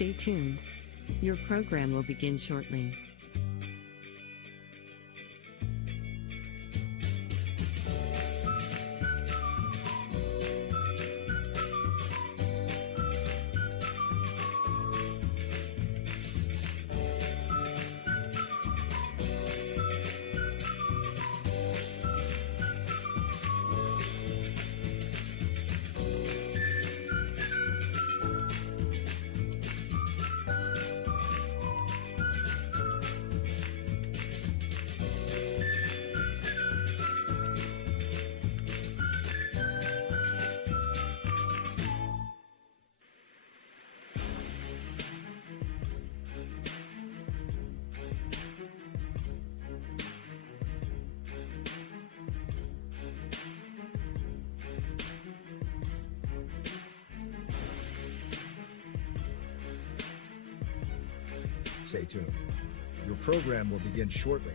Stay tuned. Your program will begin shortly. Stay tuned. Your program will begin shortly.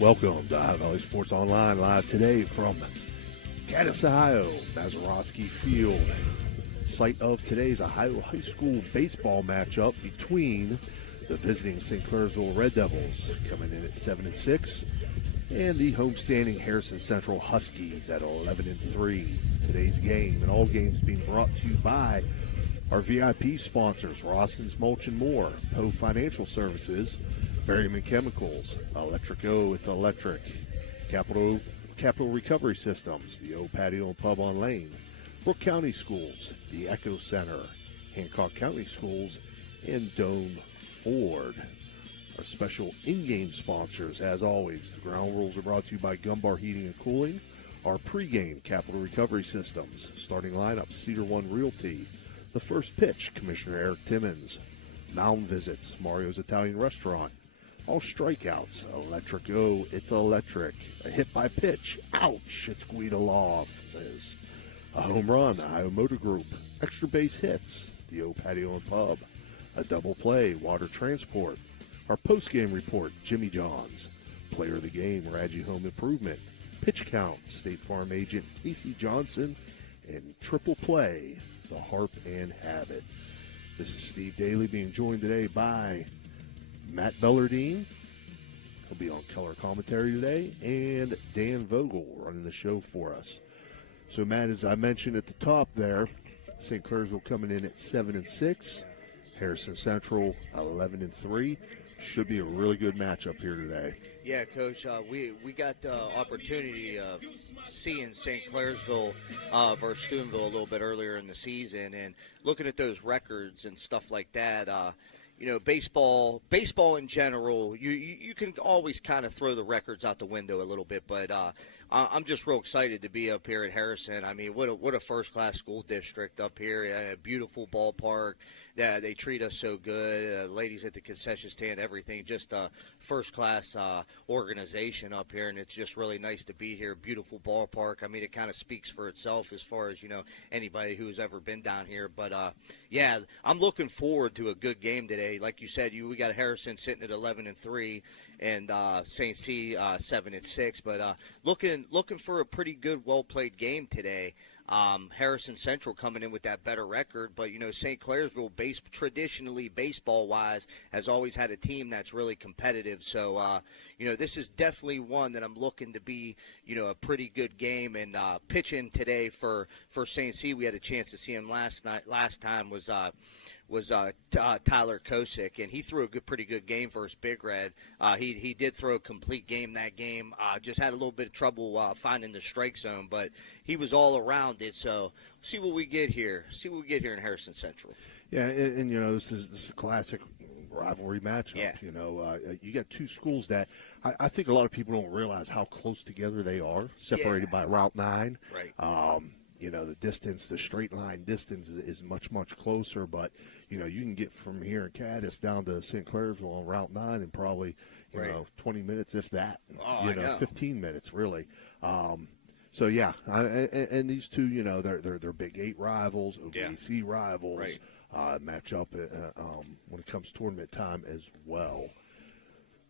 Welcome to Ohio Valley Sports Online, live today from Gaddis, Ohio, Mazeroski Field. Site of today's Ohio High School baseball matchup between the visiting St. Clairsville Red Devils, coming in at 7-6, and the homestanding Harrison Central Huskies at 11-3. Today's game, and all games being brought to you by our VIP sponsors, Rosson's Mulch and More, Poe Financial Services, Berryman Chemicals, Electric O, it's electric, Capital Recovery Systems, the O Patio and Pub on Lane, Brooke County Schools, the Echo Center, Hancock County Schools, and Dome Ford. Our special in-game sponsors, as always, the ground rules are brought to you by Gumbar Heating and Cooling, our pregame Capital Recovery Systems, starting lineup, Cedar One Realty, the first pitch, Commissioner Eric Timmons, Mound Visits, Mario's Italian Restaurant, all strikeouts, Electric O, it's electric. A hit by pitch, ouch, it's Guida Loft, says. A home run, Ohio Motor Group. Extra base hits, the O Patio and Pub. A double play, Water Transport. Our post-game report, Jimmy John's. Player of the game, Radji Home Improvement. Pitch count, State Farm agent Casey Johnson. And triple play, the Harp and Habit. This is Steve Daly being joined today by Matt Bellardine, he'll be on color commentary today, and Dan Vogel running the show for us. So, Matt, as I mentioned at the top there, St. Clairsville coming in at 7-6, Harrison Central 11-3. Should be a really good matchup here today. Yeah, Coach, we got the opportunity of seeing St. Clairsville versus Steubenville a little bit earlier in the season, and looking at those records and stuff like that. You know, baseball in general, you can always kind of throw the records out the window a little bit, but I'm just real excited to be up here at Harrison. I mean, what a first-class school district up here, a beautiful ballpark. Yeah, they treat us so good. Ladies at the concession stand, everything, just a first-class organization up here, and it's just really nice to be here. Beautiful ballpark. I mean, it kind of speaks for itself as far as, you know, anybody who's ever been down here. But, yeah, I'm looking forward to a good game today. Like you said, we got Harrison sitting at 11-3, and St. C 7-6. But looking for a pretty good, well played game today. Harrison Central coming in with that better record, but St. Clairsville, traditionally baseball-wise, has always had a team that's really competitive. So this is definitely one that I'm looking to be a pretty good game. And pitching today for St. C, we had a chance to see him last time was Tyler Kosick, and he threw a pretty good game versus Big Red. He did throw a complete game that game. Just had a little bit of trouble finding the strike zone, but he was all around it. So see what we get here. See what we get here in Harrison Central. Yeah, and this is a classic rivalry matchup. Yeah. You got two schools that I think a lot of people don't realize how close together they are, separated by Route 9. Right. The distance, the straight line distance is much, much closer. But, you can get from here in Cadiz down to St. Clairsville on Route 9 in probably, 20 minutes, if that. Oh, I know. 15 minutes, really. So, yeah, and these two, they're Big 8 rivals, OVAC rivals, match up when it comes tournament time as well.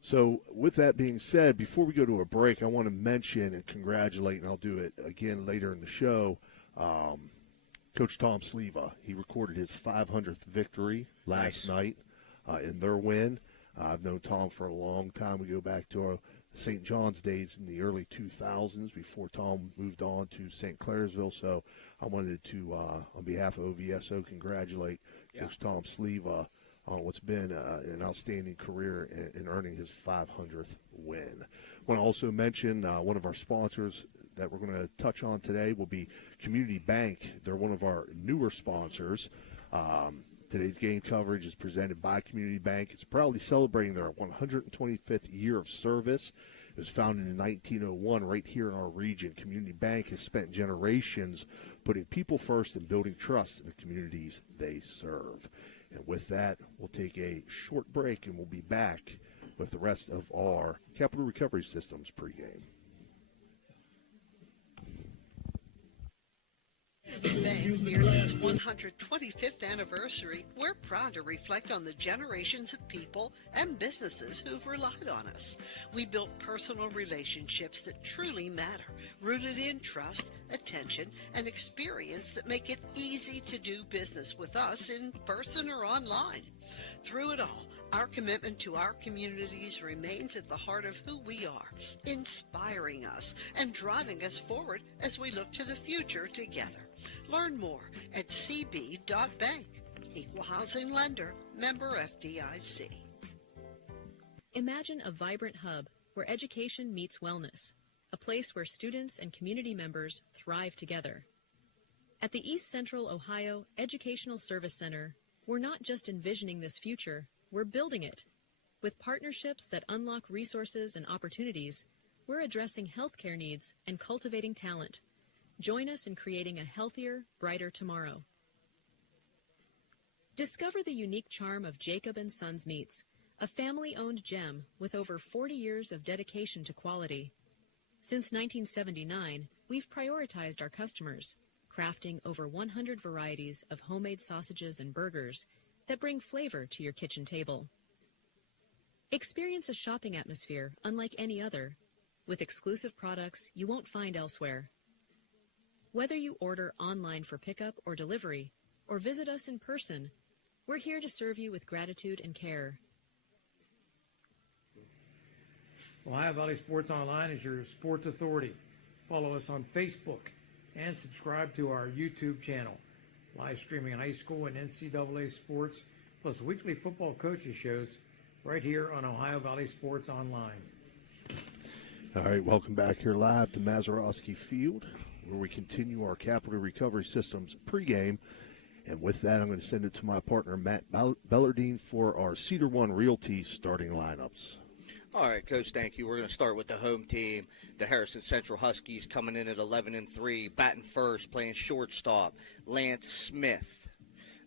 So with that being said, before we go to a break, I want to mention and congratulate, and I'll do it again later in the show, Coach Tom Sleva. He recorded his 500th victory last night in their win. I've known Tom for a long time. We go back to our St. John's days in the early 2000s before Tom moved on to St. Clairsville. So I wanted to, on behalf of OVSO, congratulate Coach Tom Sleva on what's been an outstanding career in earning his 500th win. I want to also mention one of our sponsors that we're going to touch on today will be Community Bank. They're one of our newer sponsors. Today's game coverage is presented by Community Bank. It's proudly celebrating their 125th year of service. It was founded in 1901 right here in our region. Community Bank has spent generations putting people first and building trust in the communities they serve. And with that, we'll take a short break, and we'll be back with the rest of our Capital Recovery Systems pregame. Bank nears its 125th anniversary, we're proud to reflect on the generations of people and businesses who've relied on us. We built personal relationships that truly matter, rooted in trust, attention, and experience that make it easy to do business with us in person or online. Through it all, our commitment to our communities remains at the heart of who we are, inspiring us and driving us forward as we look to the future together. Learn more at cb.bank. Equal housing lender, member FDIC. Imagine a vibrant hub where education meets wellness, a place where students and community members thrive together. At the East Central Ohio Educational Service Center, we're not just envisioning this future, we're building it. With partnerships that unlock resources and opportunities, we're addressing healthcare needs and cultivating talent. Join us in creating a healthier, brighter tomorrow. Discover the unique charm of Jacob & Sons Meats, a family-owned gem with over 40 years of dedication to quality. Since 1979, we've prioritized our customers, crafting over 100 varieties of homemade sausages and burgers that bring flavor to your kitchen table. Experience a shopping atmosphere unlike any other, with exclusive products you won't find elsewhere. Whether you order online for pickup or delivery, or visit us in person, we're here to serve you with gratitude and care. Ohio Valley Sports Online is your sports authority. Follow us on Facebook and subscribe to our YouTube channel. Live streaming high school and NCAA sports, plus weekly football coaches shows right here on Ohio Valley Sports Online. All right, welcome back here live to Mazeroski Field, where we continue our Capital Recovery Systems pregame. And with that, I'm going to send it to my partner, Matt Bellardine, for our Cedar One Realty starting lineups. All right, Coach, thank you. We're going to start with the home team, the Harrison Central Huskies, coming in at 11-3. Batting first, playing shortstop, Lance Smith.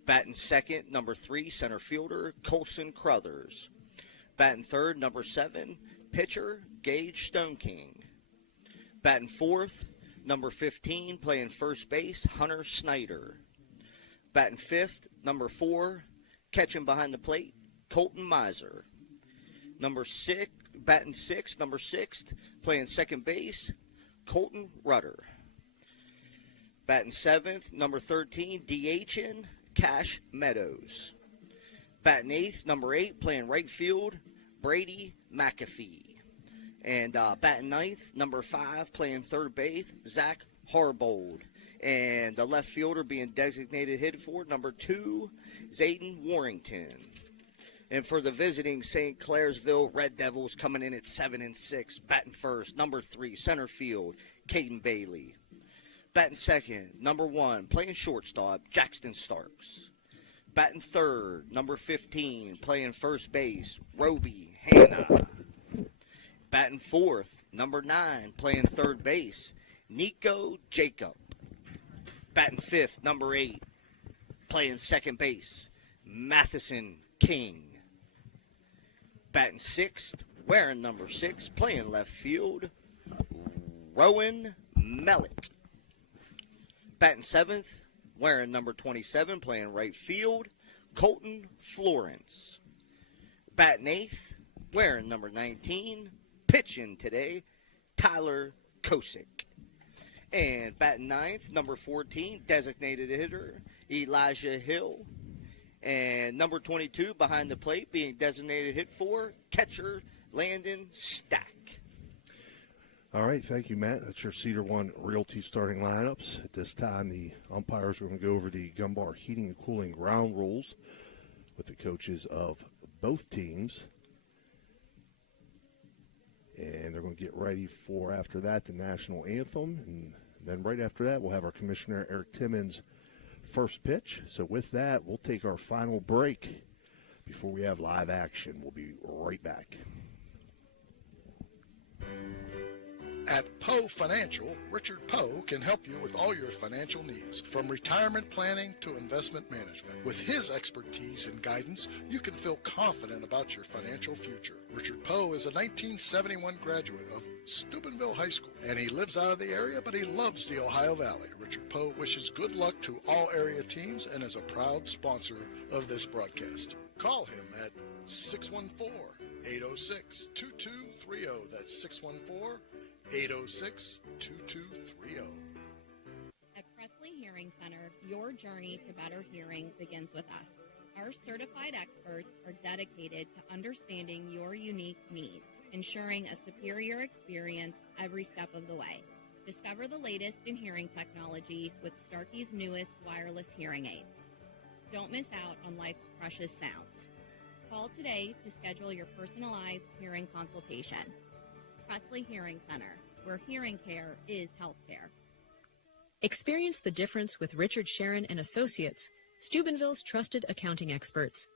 Batting second, number 3, center fielder, Colson Crothers. Batting third, number 7, pitcher, Gage Stoneking. Batting fourth, number 15, playing first base, Hunter Snyder. Batting fifth, number 4, catching behind the plate, Colton Miser. Batting sixth, number 6, playing second base, Colton Rudder. Batting seventh, number 13, DHing, Cash Meadows. Batting eighth, number 8, playing right field, Brady McAfee. And batting ninth, number 5, playing third base, Zach Harbold. And the left fielder being designated hit for, number 2, Zayden Warrington. And for the visiting St. Clairsville Red Devils coming in at 7-6, batting first, number 3, center field, Caden Bailey. Batting second, number 1, playing shortstop, Jackson Starks. Batting third, number 15, playing first base, Roby Hanna. Batting fourth, number 9, playing third base, Nico Jacob. Batting fifth, number 8, playing second base, Matheson King. Batting sixth, wearing number 6, playing left field, Rowan Mellett. Batting seventh, wearing number 27, playing right field, Colton Florence. Batting eighth, wearing number 19, pitching today, Tyler Kosick. And batting ninth, number 14, designated hitter, Elijah Hill. And number 22, behind the plate, being designated hit for, catcher Landon Stack. All right, thank you, Matt. That's your Cedar One Realty starting lineups. At this time, the umpires are going to go over the Gumbar heating and cooling ground rules with the coaches of both teams. And they're going to get ready for, after that, the national anthem. And then right after that, we'll have our Commissioner Eric Timmons' first pitch. So with that, we'll take our final break before we have live action. We'll be right back. At Poe Financial, Richard Poe can help you with all your financial needs, from retirement planning to investment management. With his expertise and guidance, you can feel confident about your financial future. Richard Poe is a 1971 graduate of Steubenville High School, and he lives out of the area, but he loves the Ohio Valley. Richard Poe wishes good luck to all area teams and is a proud sponsor of this broadcast. Call him at 614-806-2230. That's 614-806-2230. At Presley Hearing Center, your journey to better hearing begins with us. Our certified experts are dedicated to understanding your unique needs, ensuring a superior experience every step of the way. Discover the latest in hearing technology with Starkey's newest wireless hearing aids. Don't miss out on life's precious sounds. Call today to schedule your personalized hearing consultation. Presley Hearing Center, where hearing care is healthcare. Experience the difference with Richard Sharon and Associates, Steubenville's trusted accounting experts.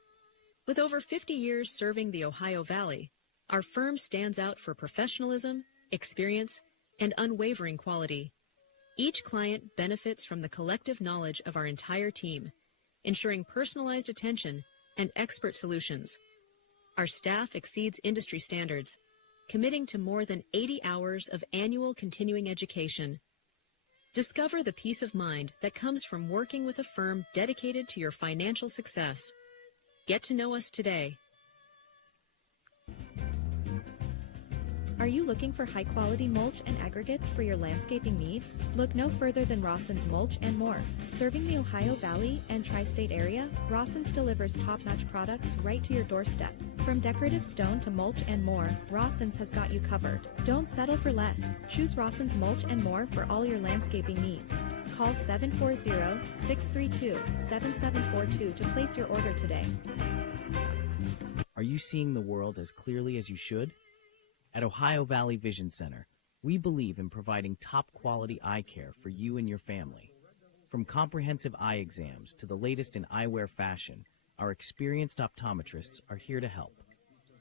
With over 50 years serving the Ohio Valley, our firm stands out for professionalism, experience, and unwavering quality. Each client benefits from the collective knowledge of our entire team, ensuring personalized attention and expert solutions. Our staff exceeds industry standards, committing to more than 80 hours of annual continuing education. Discover the peace of mind that comes from working with a firm dedicated to your financial success. Get to know us today. Are you looking for high-quality mulch and aggregates for your landscaping needs? Look no further than Rawson's Mulch and More. Serving the Ohio Valley and tri-state area, Rawson's delivers top-notch products right to your doorstep. From decorative stone to mulch and more, Rawson's has got you covered. Don't settle for less. Choose Rawson's Mulch and More for all your landscaping needs. Call 740-632-7742 to place your order today. Are you seeing the world as clearly as you should? At Ohio Valley Vision Center, we believe in providing top-quality eye care for you and your family. From comprehensive eye exams to the latest in eyewear fashion, our experienced optometrists are here to help.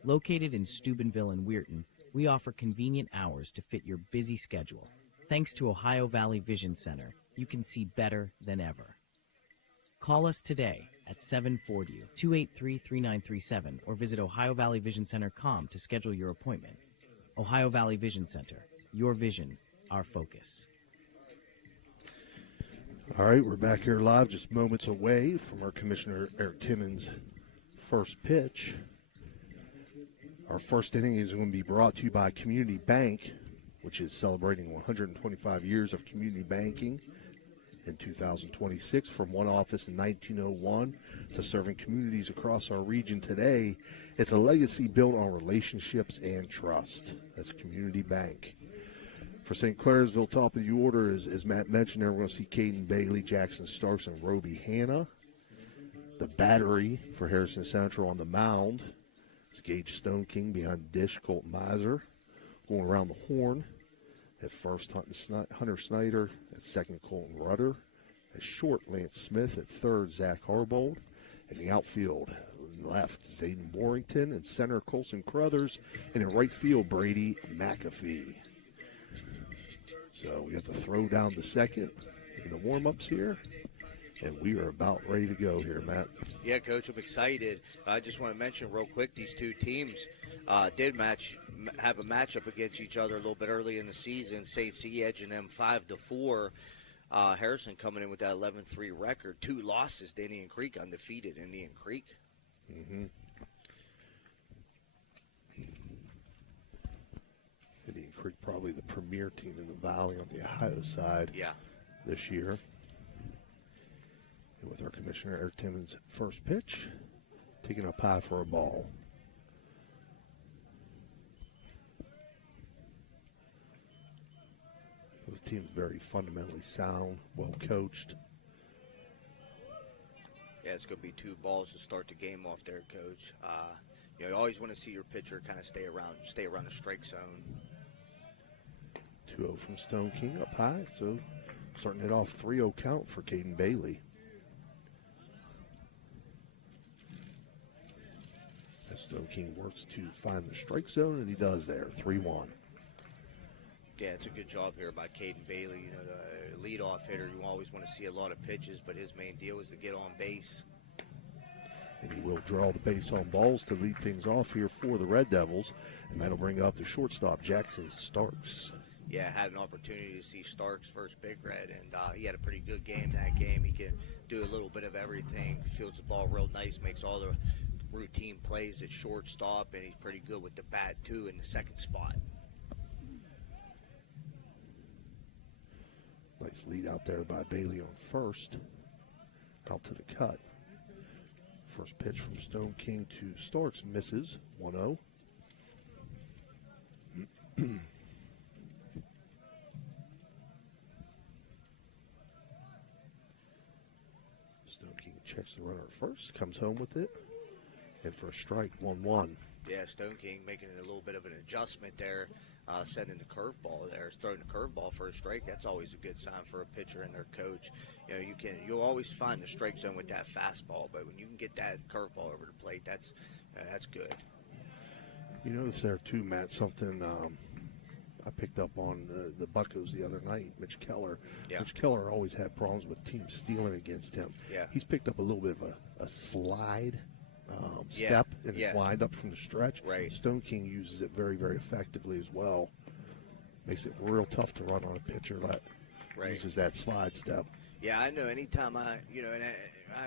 Located in Steubenville and Weirton, we offer convenient hours to fit your busy schedule. Thanks to Ohio Valley Vision Center, you can see better than ever. Call us today at 740-283-3937 or visit OhioValleyVisionCenter.com to schedule your appointment. Ohio Valley Vision Center, your vision, our focus. All right, we're back here live, just moments away from our Commissioner Eric Timmons' first pitch. Our first inning is going to be brought to you by Community Bank, which is celebrating 125 years of community banking in 2026. From one office in 1901 to serving communities across our region today, it's a legacy built on relationships and trust. That's Community Bank. For St. Clairsville, top of the order, as Matt mentioned there, we're going to see Caden Bailey, Jackson Starks, and Roby Hanna. The battery for Harrison Central on the mound. It's Gage Stone King behind dish, Colton Miser. Going around the horn at first, Hunter Snyder. At second, Colton Rudder. At short, Lance Smith. At third, Zach Harbold. In the outfield, left, Zayden Warrington. In center, Colson Crothers. And in right field, Brady McAfee. So we got the throw down to second in the warm-ups here. And we are about ready to go here, Matt. Yeah, Coach, I'm excited. I just want to mention real quick, these two teams did have a matchup against each other a little bit early in the season. St. C edging them 5-4. Harrison coming in with that 11-3 record. 2 losses to Indian Creek, undefeated Indian Creek. Mm-hmm. Indian Creek probably the premier team in the Valley on the Ohio side this year. With our commissioner, Eric Timmons' first pitch, taking up high for a ball. The team's very fundamentally sound, well coached. Yeah, it's going to be 2 balls to start the game off there, Coach. You always want to see your pitcher kind of stay around the strike zone. 2-0 from Stone King up high, so starting it off 3-0 count for Caden Bailey. Stone King works to find the strike zone, and he does there, 3-1. Yeah, it's a good job here by Caden Bailey. The leadoff hitter, you always want to see a lot of pitches, but his main deal is to get on base. And he will draw the base on balls to lead things off here for the Red Devils, and that'll bring up the shortstop, Jackson Starks. Yeah, had an opportunity to see Starks versus Big Red, and he had a pretty good game that game. He can do a little bit of everything, fields the ball real nice, makes all the routine plays at shortstop, and he's pretty good with the bat, too, in the second spot. Nice lead out there by Bailey on first. Out to the cut. First pitch from Stone King to Starks misses, 1-0. Stone King checks the runner at first, comes home with it. And for a strike, 1-1. Yeah, Stone King making a little bit of an adjustment there, sending the curveball there, throwing the curveball for a strike. That's always a good sign for a pitcher and their coach. You'll always find the strike zone with that fastball, but when you can get that curveball over the plate, that's good. You notice there too, Matt, something I picked up on the Buccos the other night. Mitch Keller. Yeah. Mitch Keller always had problems with teams stealing against him. Yeah. He's picked up a little bit of a slide step in his wind up from the stretch. Right. Stone King uses it very, very effectively as well. Makes it real tough to run on a pitcher that uses that slide step. Yeah, I know. Anytime I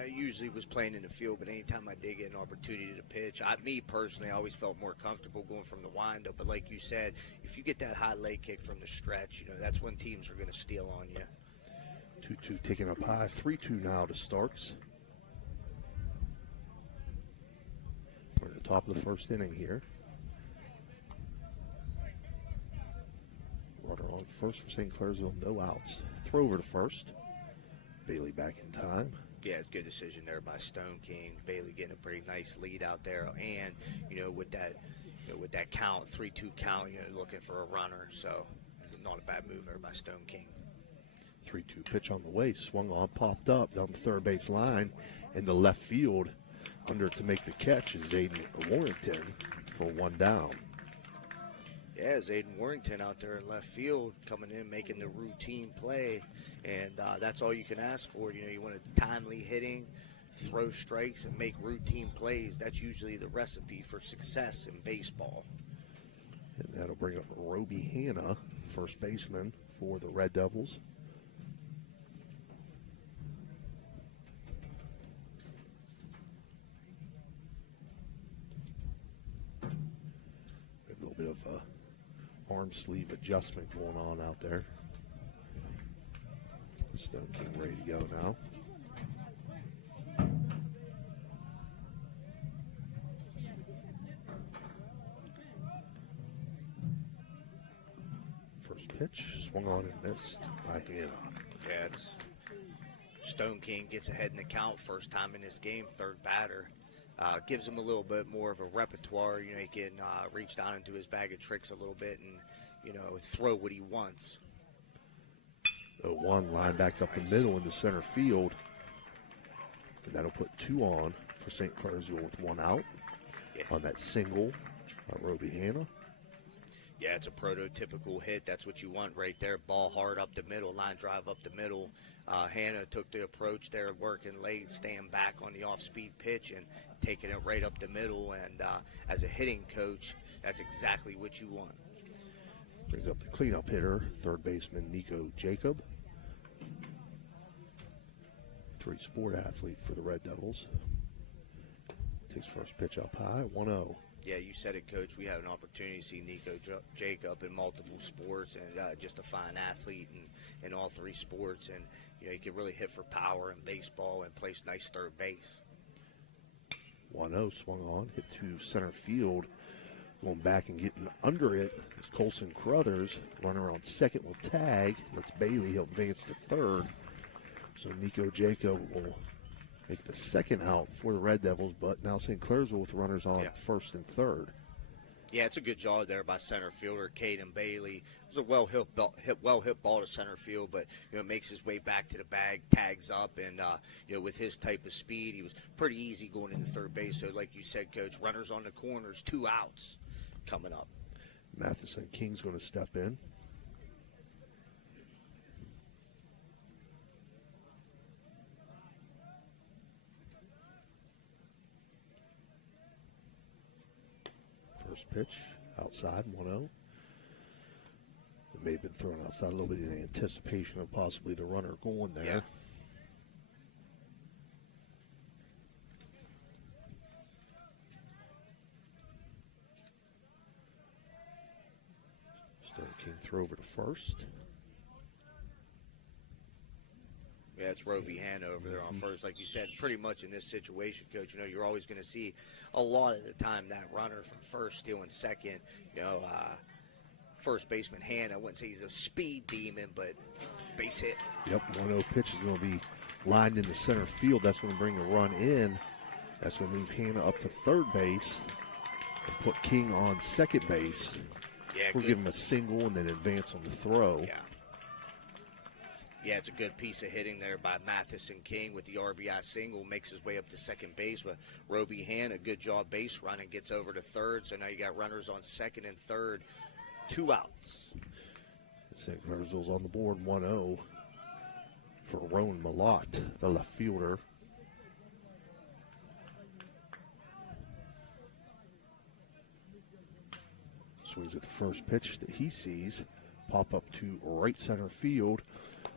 usually was playing in the field, but anytime I did get an opportunity to pitch, me personally, I always felt more comfortable going from the windup. But like you said, if you get that high leg kick from the stretch, that's when teams are going to steal on you. 2-2 taking up high, 3-2 now to Starks. We're at the top of the first inning here. Runner on first for St. Clairsville, no outs. Throw over to first. Bailey back in time. Yeah, good decision there by Stone King. Bailey getting a pretty nice lead out there, and with that count, 3-2 count, looking for a runner. So not a bad move there by Stone King. 3-2 pitch on the way, swung on, popped up down the third base line in the left field. Under to make the catch is Zayden Warrington for 1 down. Yeah, Zayden Warrington out there in left field, coming in, making the routine play, and that's all you can ask for. You want a timely hitting, throw strikes, and make routine plays. That's usually the recipe for success in baseball. And that'll bring up Roby Hanna, first baseman for the Red Devils. A little bit of arm sleeve adjustment going on out there. Stone King ready to go now. First pitch, swung on and missed by Hannah. Yeah, it's Stone King gets ahead in the count, first time in this game, third batter. Gives him a little bit more of a repertoire. You know, he can reach down into his bag of tricks a little bit and, you know, throw what he wants. 0-1, line back up the middle into center field. And that'll put 2 on for St. Clairsville with 1 out. Yeah. On that single, Roby Hannah. Yeah, it's a prototypical hit. That's what you want right there. Ball hard up the middle, line drive up the middle. Hannah took the approach there, working late, staying back on the off-speed pitch and taking it right up the middle. And as a hitting coach, that's exactly what you want. Brings up the cleanup hitter, third baseman Nico Jacob. 3-sport athlete for the Red Devils. Takes first pitch up high, 1-0. Yeah, you said it, Coach. We have an opportunity to see Nico Jacob in multiple sports and just a fine athlete in all 3 sports. And, you know, he can really hit for power in baseball and plays nice third base. 1-0 swung on, hit to center field. Going back and getting under it is Colson Crothers. Runner on second will tag. Lets Bailey. He'll advance to third. So Nico Jacob will make the second out for the Red Devils, but now St. Clairsville with runners on first and third. Yeah, it's a good job there by center fielder Caden Bailey. It was a well-hit ball to center field, but, you know, makes his way back to the bag, tags up, and, you know, with his type of speed, he was pretty easy going into third base. So, like you said, Coach, runners on the corners, 2 outs coming up. Matheson King's going to step in. First pitch, outside, 1-0. It may have been thrown outside a little bit in anticipation of possibly the runner going there. Yeah. Stone King throw over to first. Yeah, it's Roby Hannah over there on first. Like you said, pretty much in this situation, Coach, you know, you're always going to see a lot of the time that runner from first stealing second. You know, first baseman Hannah, I wouldn't say he's a speed demon, but base hit. Yep, 1-0 pitch is going to be lined into center field. That's going to bring a run in. That's going to move Hannah up to third base and put King on second base. Yeah, we'll give him a single and then advance on the throw. Yeah. Yeah, it's a good piece of hitting there by Matheson King with the RBI single, makes his way up to second base. But Roby Hannah, good job base running, gets over to third. So now you got runners on second and third, 2 outs. St. Clairsville's on the board, 1-0 for Rowan Malott, the left fielder. Swings at the first pitch that he sees. Pop up to right center field.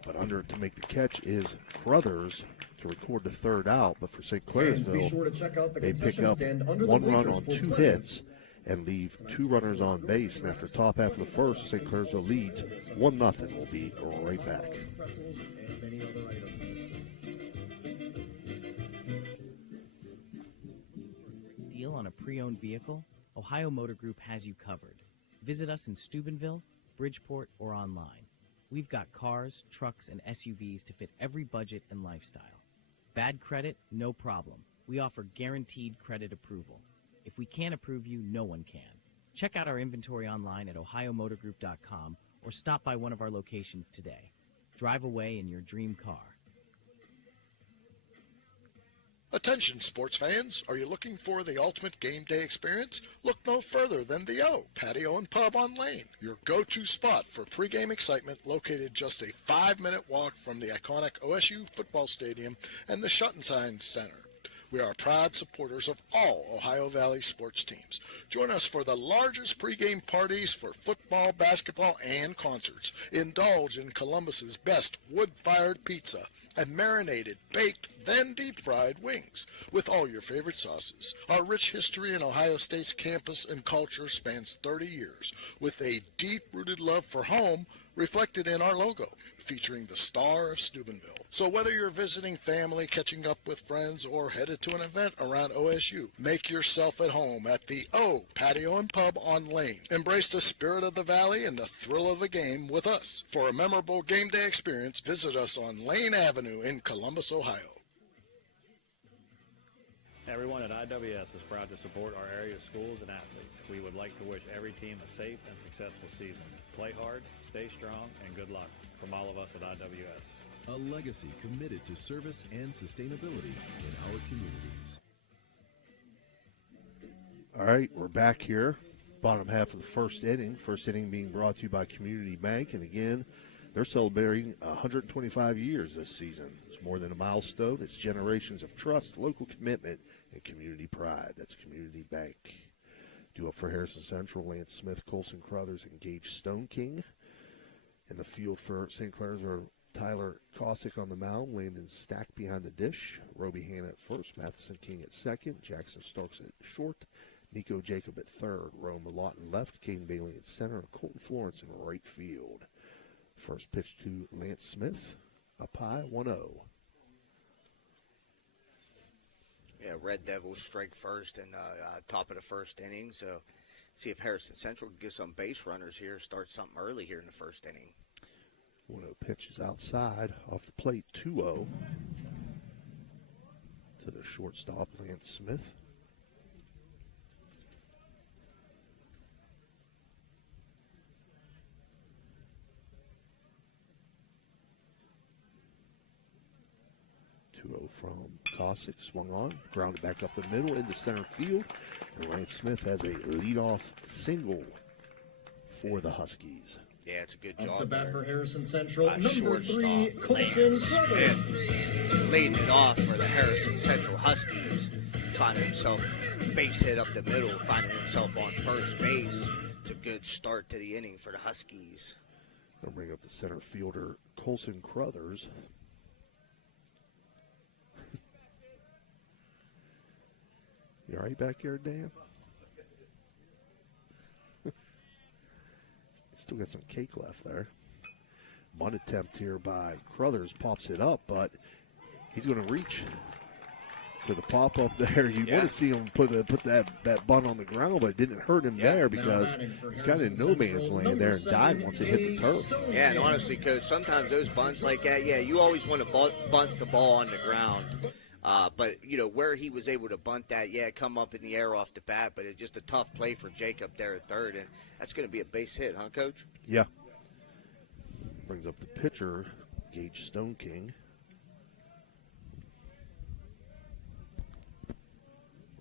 But under to make the catch is Crothers to record the third out. But for St. Clairsville, they pick up 1 run on 2 hits and leave 2 runners on base. And after top half of the first, St. Clairsville leads 1-0. We'll be right back. Deal on a pre-owned vehicle? Ohio Motor Group has you covered. Visit us in Steubenville, Bridgeport, or online. We've got cars, trucks, and SUVs to fit every budget and lifestyle. Bad credit? No problem. We offer guaranteed credit approval. If we can't approve you, no one can. Check out our inventory online at ohiomotorgroup.com or stop by one of our locations today. Drive away in your dream car. Attention sports fans, are you looking for the ultimate game day experience? Look no further than the O Patio and Pub on Lane, your go-to spot for pregame excitement, located just a 5-minute walk from the iconic OSU football stadium and the Schottenstein Center. We are proud supporters of all Ohio Valley sports teams. Join us for the largest pregame parties for football, basketball, and concerts. Indulge in Columbus's best wood-fired pizza and marinated, baked, then deep-fried wings with all your favorite sauces. Our rich history in Ohio State's campus and culture spans 30 years. With a deep-rooted love for home, reflected in our logo, featuring the star of Steubenville. So whether you're visiting family, catching up with friends, or headed to an event around OSU, make yourself at home at the O Patio and Pub on Lane. Embrace the spirit of the Valley and the thrill of a game with us. For a memorable game day experience, visit us on Lane Avenue in Columbus, Ohio. Everyone at IWS is proud to support our area schools and athletes. We would like to wish every team a safe and successful season. Play hard, stay strong, and good luck from all of us at IWS. A legacy committed to service and sustainability in our communities. All right, we're back here. Bottom half of the first inning. First inning being brought to you by Community Bank. And again, they're celebrating 125 years this season. It's more than a milestone. It's generations of trust, local commitment, and community pride. That's Community Bank. Due up for Harrison Central, Lance Smith, Colson Crothers, and Gage Stone King. In the field for St. Clairsville, Tyler Cossack on the mound. Landon Stack behind the dish. Roby Hanna at first. Matheson King at second. Jackson Starks at short. Nico Jacob at third. Rome Lawton left. Caden Bailey at center. And Colton Florence in right field. First pitch to Lance Smith. Up high, 1-0. Yeah, Red Devils strike first in top of the first inning. So see if Harrison Central can get some base runners here, start something early here in the first inning. 1-0 pitch is outside off the plate, 2-0 to the shortstop, Lance Smith. From Cossack, swung on, grounded back up the middle into center field, and Lance Smith has a leadoff single for the Huskies. Yeah, it's a good job. Up to bat for Harrison Central, Number number 3, Colson Crothers. Leading it off for the Harrison Central Huskies, finding himself base hit up the middle, finding himself on first base. It's a good start to the inning for the Huskies. They'll bring up the center fielder, Colson Crothers. You all right back here, Dan? Still got some cake left there. Bunt attempt here by Crothers, pops it up, but he's going to reach. So the pop up there, you want to see him put that bunt on the ground, but it didn't hurt him there because he's kind of in no man's land there and died once it hit the turf. Yeah, and honestly, Coach, sometimes those bunts like that, you always want to bunt the ball on the ground. But, where he was able to bunt that, come up in the air off the bat, but it's just a tough play for Jacob there at third, and that's going to be a base hit, huh, Coach? Yeah. Brings up the pitcher, Gage Stone King.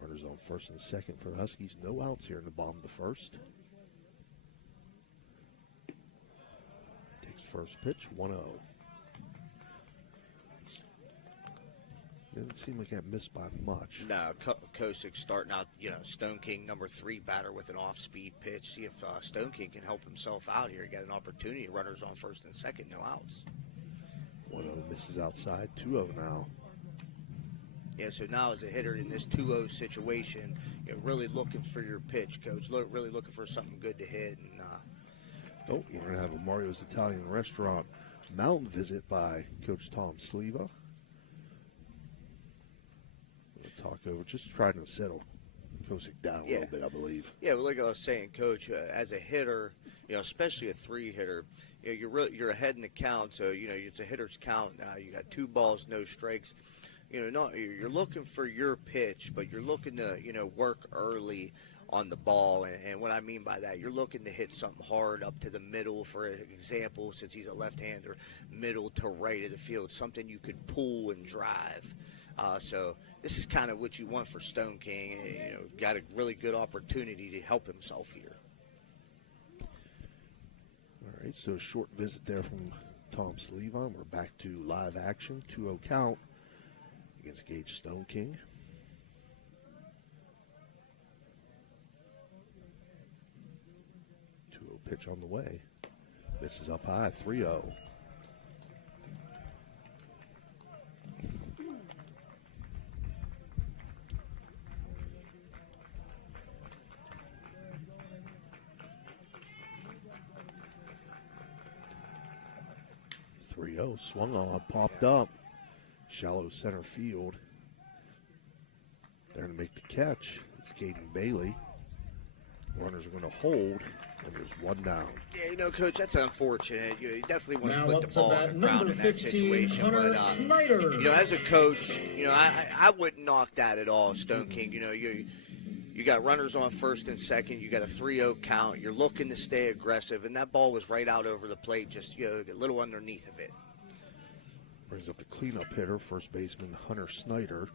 Runners on first and second for the Huskies. No outs here in the bottom of the first. Takes first pitch, 1-0. Didn't seem like that missed by much. No, Kosick starting out, Stone King, number 3 batter with an off-speed pitch. See if Stone King can help himself out here. Got an opportunity. Runners on first and second, no outs. 1-0 misses outside, 2-0 now. Yeah, so now as a hitter in this 2-0 situation, really looking for your pitch, Coach. Really looking for something good to hit. And we're going to have a Mario's Italian Restaurant mountain visit by Coach Tom Sleva. Talk over, just trying to settle Kosick down a little bit, I believe. Yeah, well, like I was saying, Coach, as a hitter, especially a 3-hitter, you're ahead in the count, so it's a hitter's count now. You got 2 balls, no strikes. You're looking for your pitch, but you're looking to work early on the ball, and what I mean by that, you're looking to hit something hard up to the middle, for example, since he's a left-hander, middle to right of the field, something you could pull and drive. So this is kind of what you want for Stone King. Got a really good opportunity to help himself here. All right, so a short visit there from Tom Sleva. We're back to live action, 2-0 count against Gage Stone King. Pitch on the way. Misses up high, 3-0. 3-0, swung on, popped up. Shallow center field. There to make the catch. It's Caden Bailey. Runners are going to hold, and there's one down. Yeah, Coach, that's unfortunate. You definitely want Now to put the ball on the ground in that 15, situation. Hunter But, Snyder. as a coach, I wouldn't knock that at all, Stone King. You got runners on first and second. You got a 3-0 count. You're looking to stay aggressive, and that ball was right out over the plate, just a little underneath of it. Brings up the cleanup hitter, first baseman Hunter Snyder.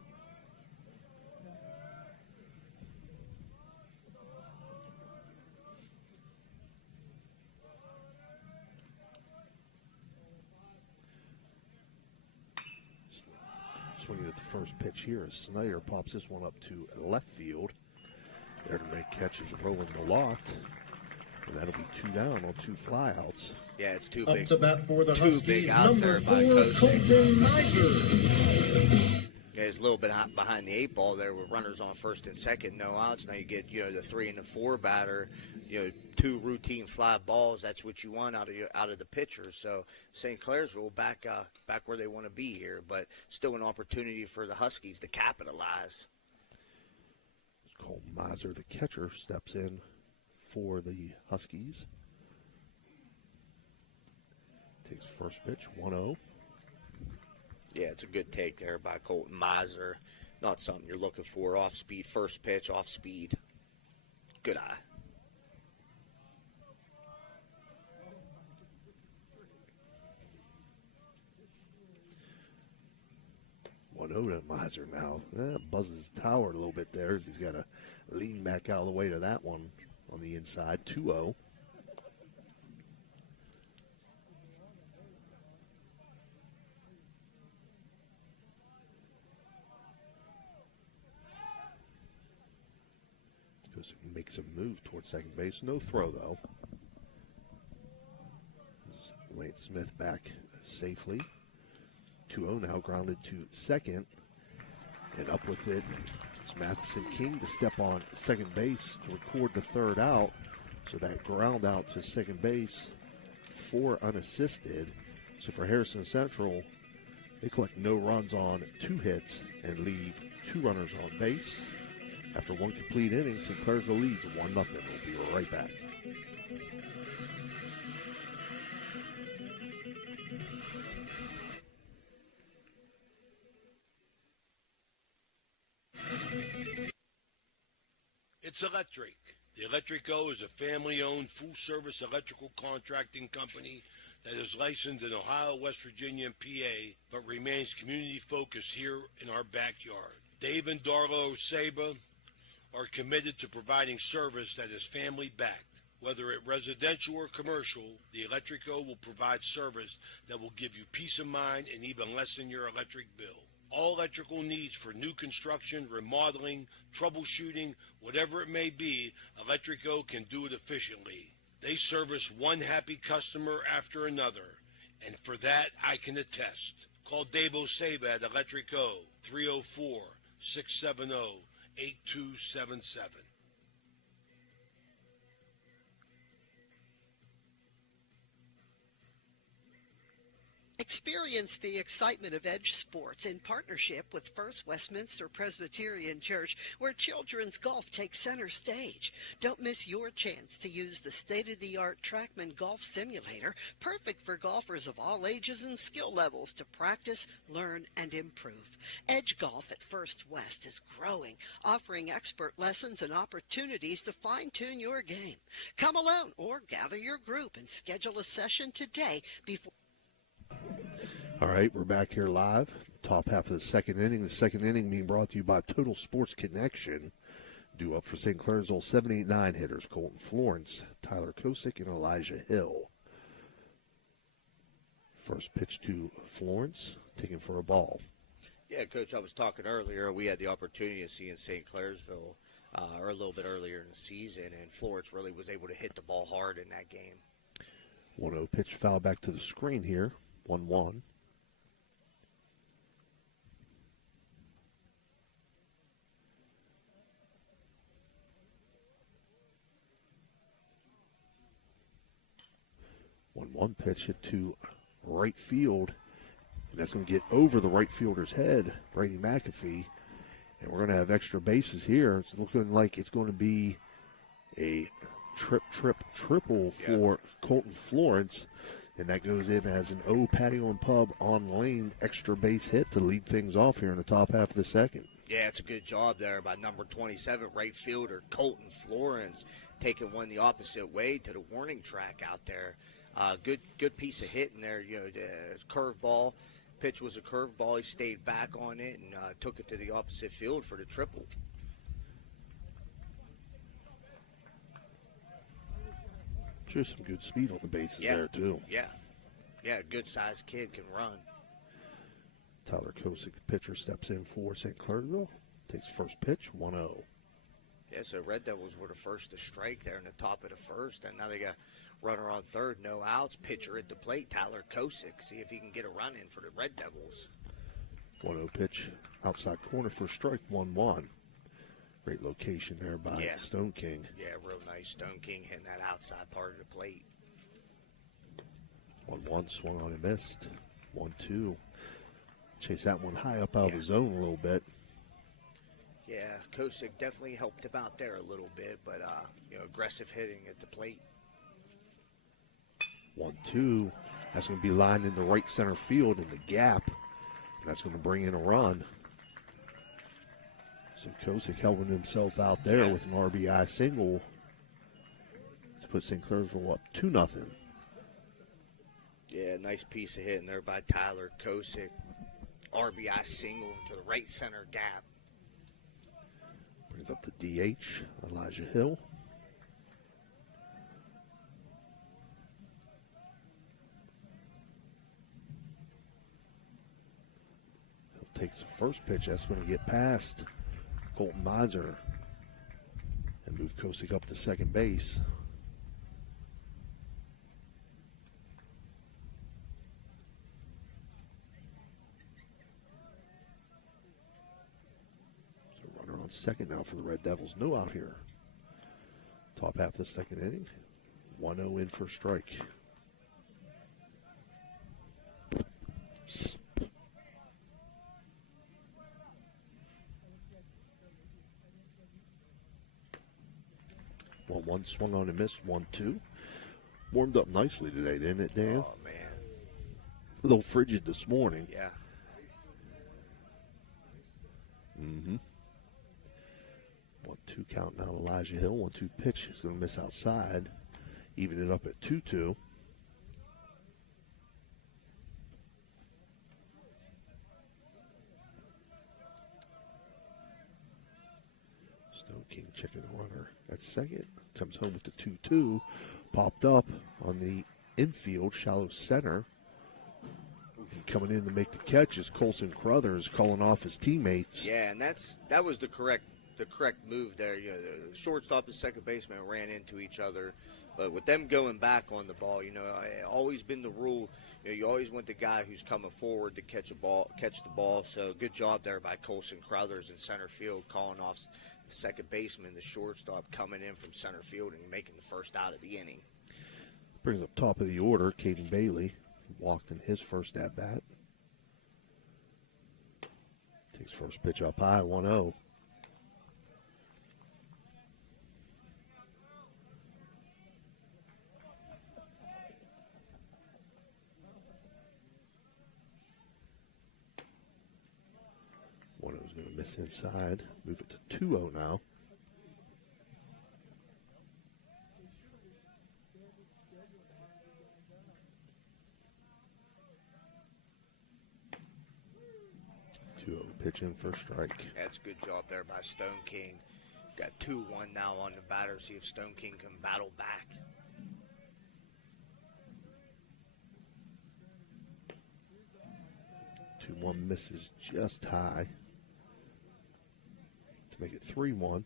Swinging at the first pitch here as Snyder pops this one up to left field. There to make catches Roland Malott. And that'll be 2 down on 2 flyouts. Yeah, it's too Up big. to bat for the Two Huskies, big outs number there by 4, Coach. Colton Miser. There's a little bit behind the 8 ball there with runners on first and second, no outs. Now you get, the 3 and the 4 batter, 2 routine fly balls. That's what you want out of the pitcher. So St. Clairsville back where they want to be here, but still an opportunity for the Huskies to capitalize. Colton Miser, the catcher, steps in for the Huskies. Takes first pitch, 1-0. Yeah, it's a good take there by Colton Miser. Not something you're looking for. Off speed, first pitch, off speed. Good eye. To Miser now. Buzzes his tower a little bit there. He's got to lean back out of the way to that one on the inside. 2-0. Makes a move towards second base. No throw, though. Lane Smith back safely. 2-0 now, grounded to second. And up with it is Matheson King to step on second base to record the third out. So that ground out to second base, 4 unassisted. So for Harrison Central, they collect no runs on 2 hits and leave 2 runners on base. After 1 complete inning, St. Clairsville leads 1-0. We'll be right back. It's Electric. The Electrico is a family-owned, full-service electrical contracting company that is licensed in Ohio, West Virginia, and PA, but remains community-focused here in our backyard. Dave and Darlo Saba are committed to providing service that is family-backed. Whether it residential or commercial, the Electrico will provide service that will give you peace of mind and even lessen your electric bill. All electrical needs for new construction, remodeling, troubleshooting, whatever it may be, Electrico can do it efficiently. They service one happy customer after another, and for that I can attest. Call Dave Osaba at Electrico, 304-670-8277. Experience the excitement of Edge Sports in partnership with First Westminster Presbyterian Church, where children's golf takes center stage. Don't miss your chance to use the state-of-the-art TrackMan Golf Simulator, perfect for golfers of all ages and skill levels to practice, learn, and improve. Edge Golf at First West is growing, offering expert lessons and opportunities to fine-tune your game. Come alone or gather your group and schedule a session today before. All right, we're back here live. Top half of the second inning. The second inning being brought to you by Total Sports Connection. Due up for St. Clairsville, 7-8-9 hitters. Colton Florence, Tyler Kosick, and Elijah Hill. First pitch to Florence, taken for a ball. Yeah, Coach, I was talking earlier. We had the opportunity to see in St. Clairsville or a little bit earlier in the season, and Florence really was able to hit the ball hard in that game. 1-0 pitch foul back to the screen here. 1-1. One pitch hit to right field. And that's going to get over the right fielder's head, Brady McAfee. And we're going to have extra bases here. It's looking like it's going to be a triple for Colton Florence. And that goes in as an O Patio and Pub on lane extra base hit to lead things off here in the top half of the second. Yeah, it's a good job there by number 27, right fielder Colton Florence, taking one the opposite way to the warning track out there. Good piece of hitting there. Curveball. Pitch was a curveball. He stayed back on it and took it to the opposite field for the triple. Just some good speed on the bases there, too. Yeah, a good-sized kid can run. Tyler Kosick, the pitcher, steps in for St. Clairsville. Takes first pitch, 1-0. Yeah, so Red Devils were the first to strike there in the top of the first, and now they got runner on third, no outs. Pitcher at the plate, Tyler Kosick. See if he can get a run in for the Red Devils. 1-0 pitch, outside corner for strike, 1-1. Great location there by Stone King. Yeah, real nice. Stone King hitting that outside part of the plate. 1-1, swung on and missed. 1-2. Chase that one high up out of the zone a little bit. Yeah, Kosick definitely helped him out there a little bit, but aggressive hitting at the plate. 1-2. That's going to be lined into right center field in the gap. And that's going to bring in a run. So Kosick helping himself out there with an RBI single to put St. Clairsville up 2-0. Yeah, nice piece of hitting there by Tyler Kosick. RBI single into the right center gap. Brings up the DH, Elijah Hill. Hill takes the first pitch. That's going to get past Colton Miser and move Kosick up to second base. On second now for the Red Devils. No out here. Top half of the second inning. 1-0 in for a strike. One swung on and missed. 1-2. Warmed up nicely today, didn't it, Dan? Oh, man. A little frigid this morning. Yeah. Mm-hmm. 1-2 count now. Elijah Hill. 1-2 pitch is going to miss outside. Even it up at 2-2. Stone King checking the runner at second. Comes home with the 2-2. Popped up on the infield, shallow center. And coming in to make the catch is Colson Crothers calling off his teammates. Yeah, and that was the correct move there. The shortstop and second baseman ran into each other, but with them going back on the ball, always been the rule. You always want the guy who's coming forward to catch the ball. So good job there by Colson Crothers in center field, calling off the second baseman, the shortstop coming in from center field and making the first out of the inning. Brings up top of the order, Caden Bailey. Walked in his first at bat. Takes first pitch up high, 1-0. Was going to miss inside. Move it to 2-0 now. Pitch in for a strike. That's a good job there by Stone King. Got 2-1 now on the batter. See if Stone King can battle back. Two 2-1 misses just high to make it 3-1.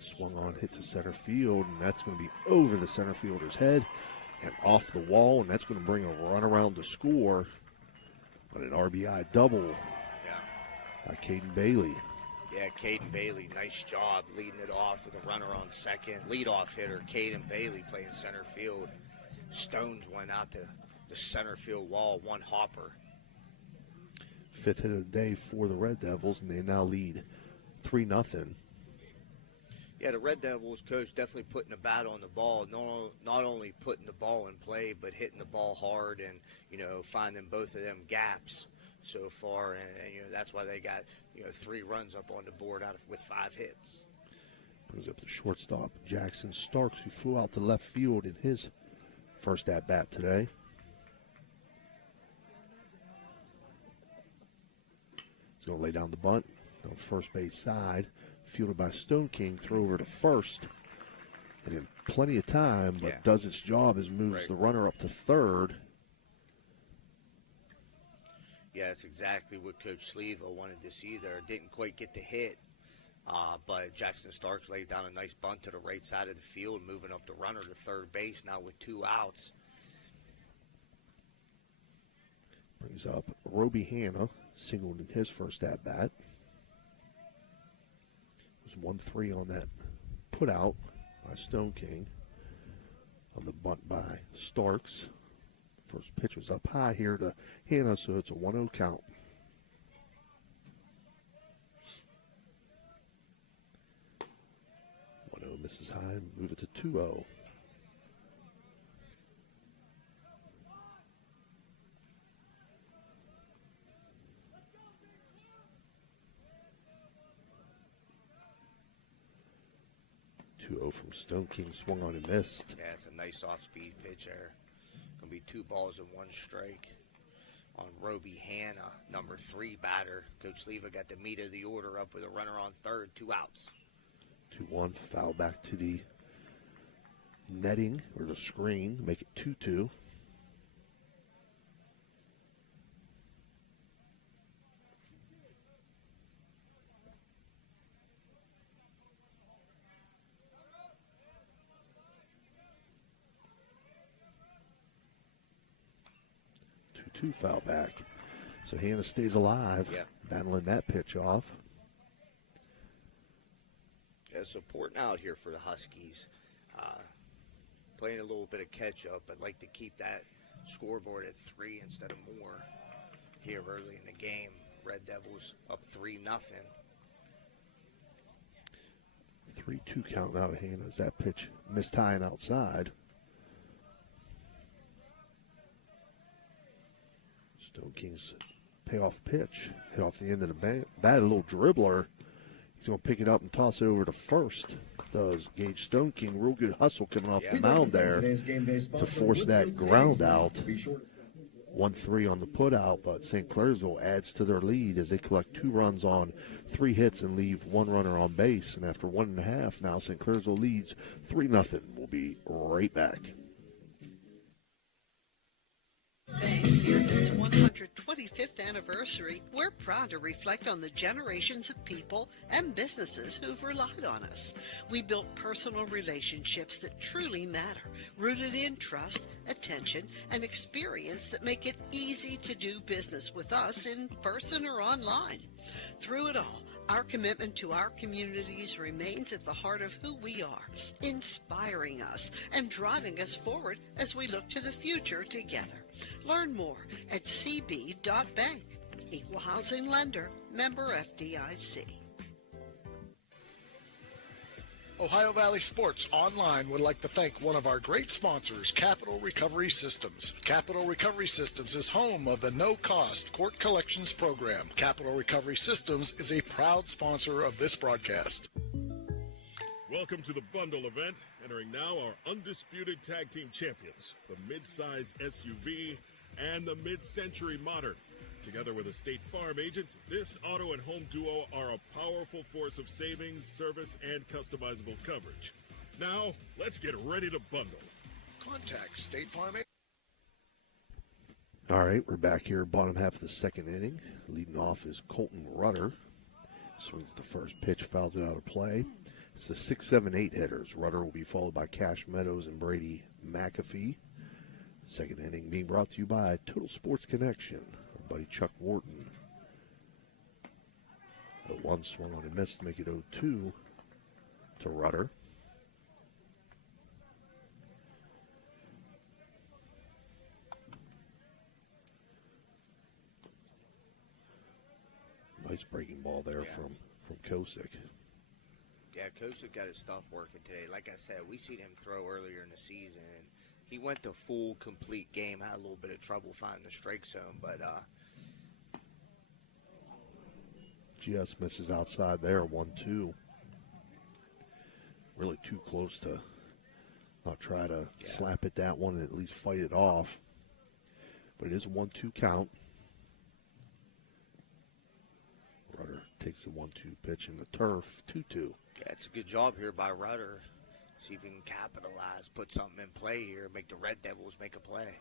Swung on, hit to center field, and that's going to be over the center fielder's head and off the wall, and that's going to bring a run around to score on an RBI double. Yeah. by Caden Bailey. Yeah, Caden Bailey, nice job leading it off with a runner on second. Leadoff hitter, Caden Bailey playing center field. Stones went out to the center field wall, one hopper. Fifth hit of the day for the Red Devils, and they now lead 3-0. Yeah, the Red Devils coach definitely putting the bat on the ball, not only putting the ball in play, but hitting the ball hard and, finding both of them gaps so far. And that's why they got, 3 runs up on the board with 5 hits. Brings up the shortstop, Jackson Starks, who flew out to left field in his first at-bat today. He's going to lay down the bunt on first base side. Fielded by Stone King, throw over to first. And in plenty of time, but does its job as moves the runner up to third. Yeah, that's exactly what Coach Sleva wanted to see there. Didn't quite get the hit, but Jackson Starks laid down a nice bunt to the right side of the field, moving up the runner to third base now with 2 outs. Brings up Roby Hanna, singled in his first at-bat. It was 1-3 on that put out by Stone King. On the bunt by Starks. First pitch was up high here to Hanna, so it's a 1-0 count. Misses high and move it to 2-0. From Stone King, swung on and missed. Yeah, it's a nice off-speed pitch there. Going to be 2 balls and 1 strike on Roby Hanna, number 3 batter. Coach Sleva got the meat of the order up with a runner on third, 2 outs. 2-1, foul back to the netting or the screen, make it 2-2. Foul back. So Hanna stays alive, battling that pitch off. Yeah, supporting out here for the Huskies. Playing a little bit of catch-up. I'd like to keep that scoreboard at 3 instead of more here early in the game. Red Devils up 3-0. 3-2 count out of Hanna as that pitch missed high and outside. Stone King's payoff pitch, hit off the end of the bat, a little dribbler. He's going to pick it up and toss it over to first. Does Gage Stone King. Real good hustle coming off the mound there to force that ground out. 1-3 on the put out, but St. Clairsville adds to their lead as they collect 2 runs on 3 hits and leave 1 runner on base. And after 1.5, now St. Clairsville leads 3-0. We'll be right back. Here's its 125th anniversary. We're proud to reflect on the generations of people and businesses who've relied on us. We built personal relationships that truly matter, rooted in trust, attention, and experience that make it easy to do business with us in person or online. Through it all, our commitment to our communities remains at the heart of who we are, inspiring us and driving us forward as we look to the future together. Learn more at cb.bank. Equal housing lender, member FDIC. Ohio Valley Sports Online would like to thank one of our great sponsors, Capital Recovery Systems. Capital Recovery Systems is home of the no-cost court collections program. Capital Recovery Systems is a proud sponsor of this broadcast. Welcome to the bundle event. Entering now our undisputed tag team champions, the mid-size SUV and the mid-century modern. Together with a State Farm agent, this auto and home duo are a powerful force of savings, service, and customizable coverage. Now, let's get ready to bundle. Contact State Farm agent. All right, we're back here, bottom half of the second inning. Leading off is Colton Rudder. Swings the first pitch, fouls it out of play. It's the 6-7-8 hitters. Rudder will be followed by Cash Meadows and Brady McAfee. Second inning being brought to you by Total Sports Connection. Our buddy Chuck Wharton. 0-1 swung on and missed to make it 0-2 to Rudder. Nice breaking ball there from Kosick. Yeah, Kosick got his stuff working today. Like I said, we seen him throw earlier in the season. And he went the full, complete game. Had a little bit of trouble finding the strike zone, but just misses outside there, 1-2. Really too close to not try to slap at that one and at least fight it off. But it is a 1-2 count. Rudder takes the 1-2 pitch in the turf, 2-2. yeah, it's a good job here by Rudder. See if he can capitalize, put something in play here, make the Red Devils make a play.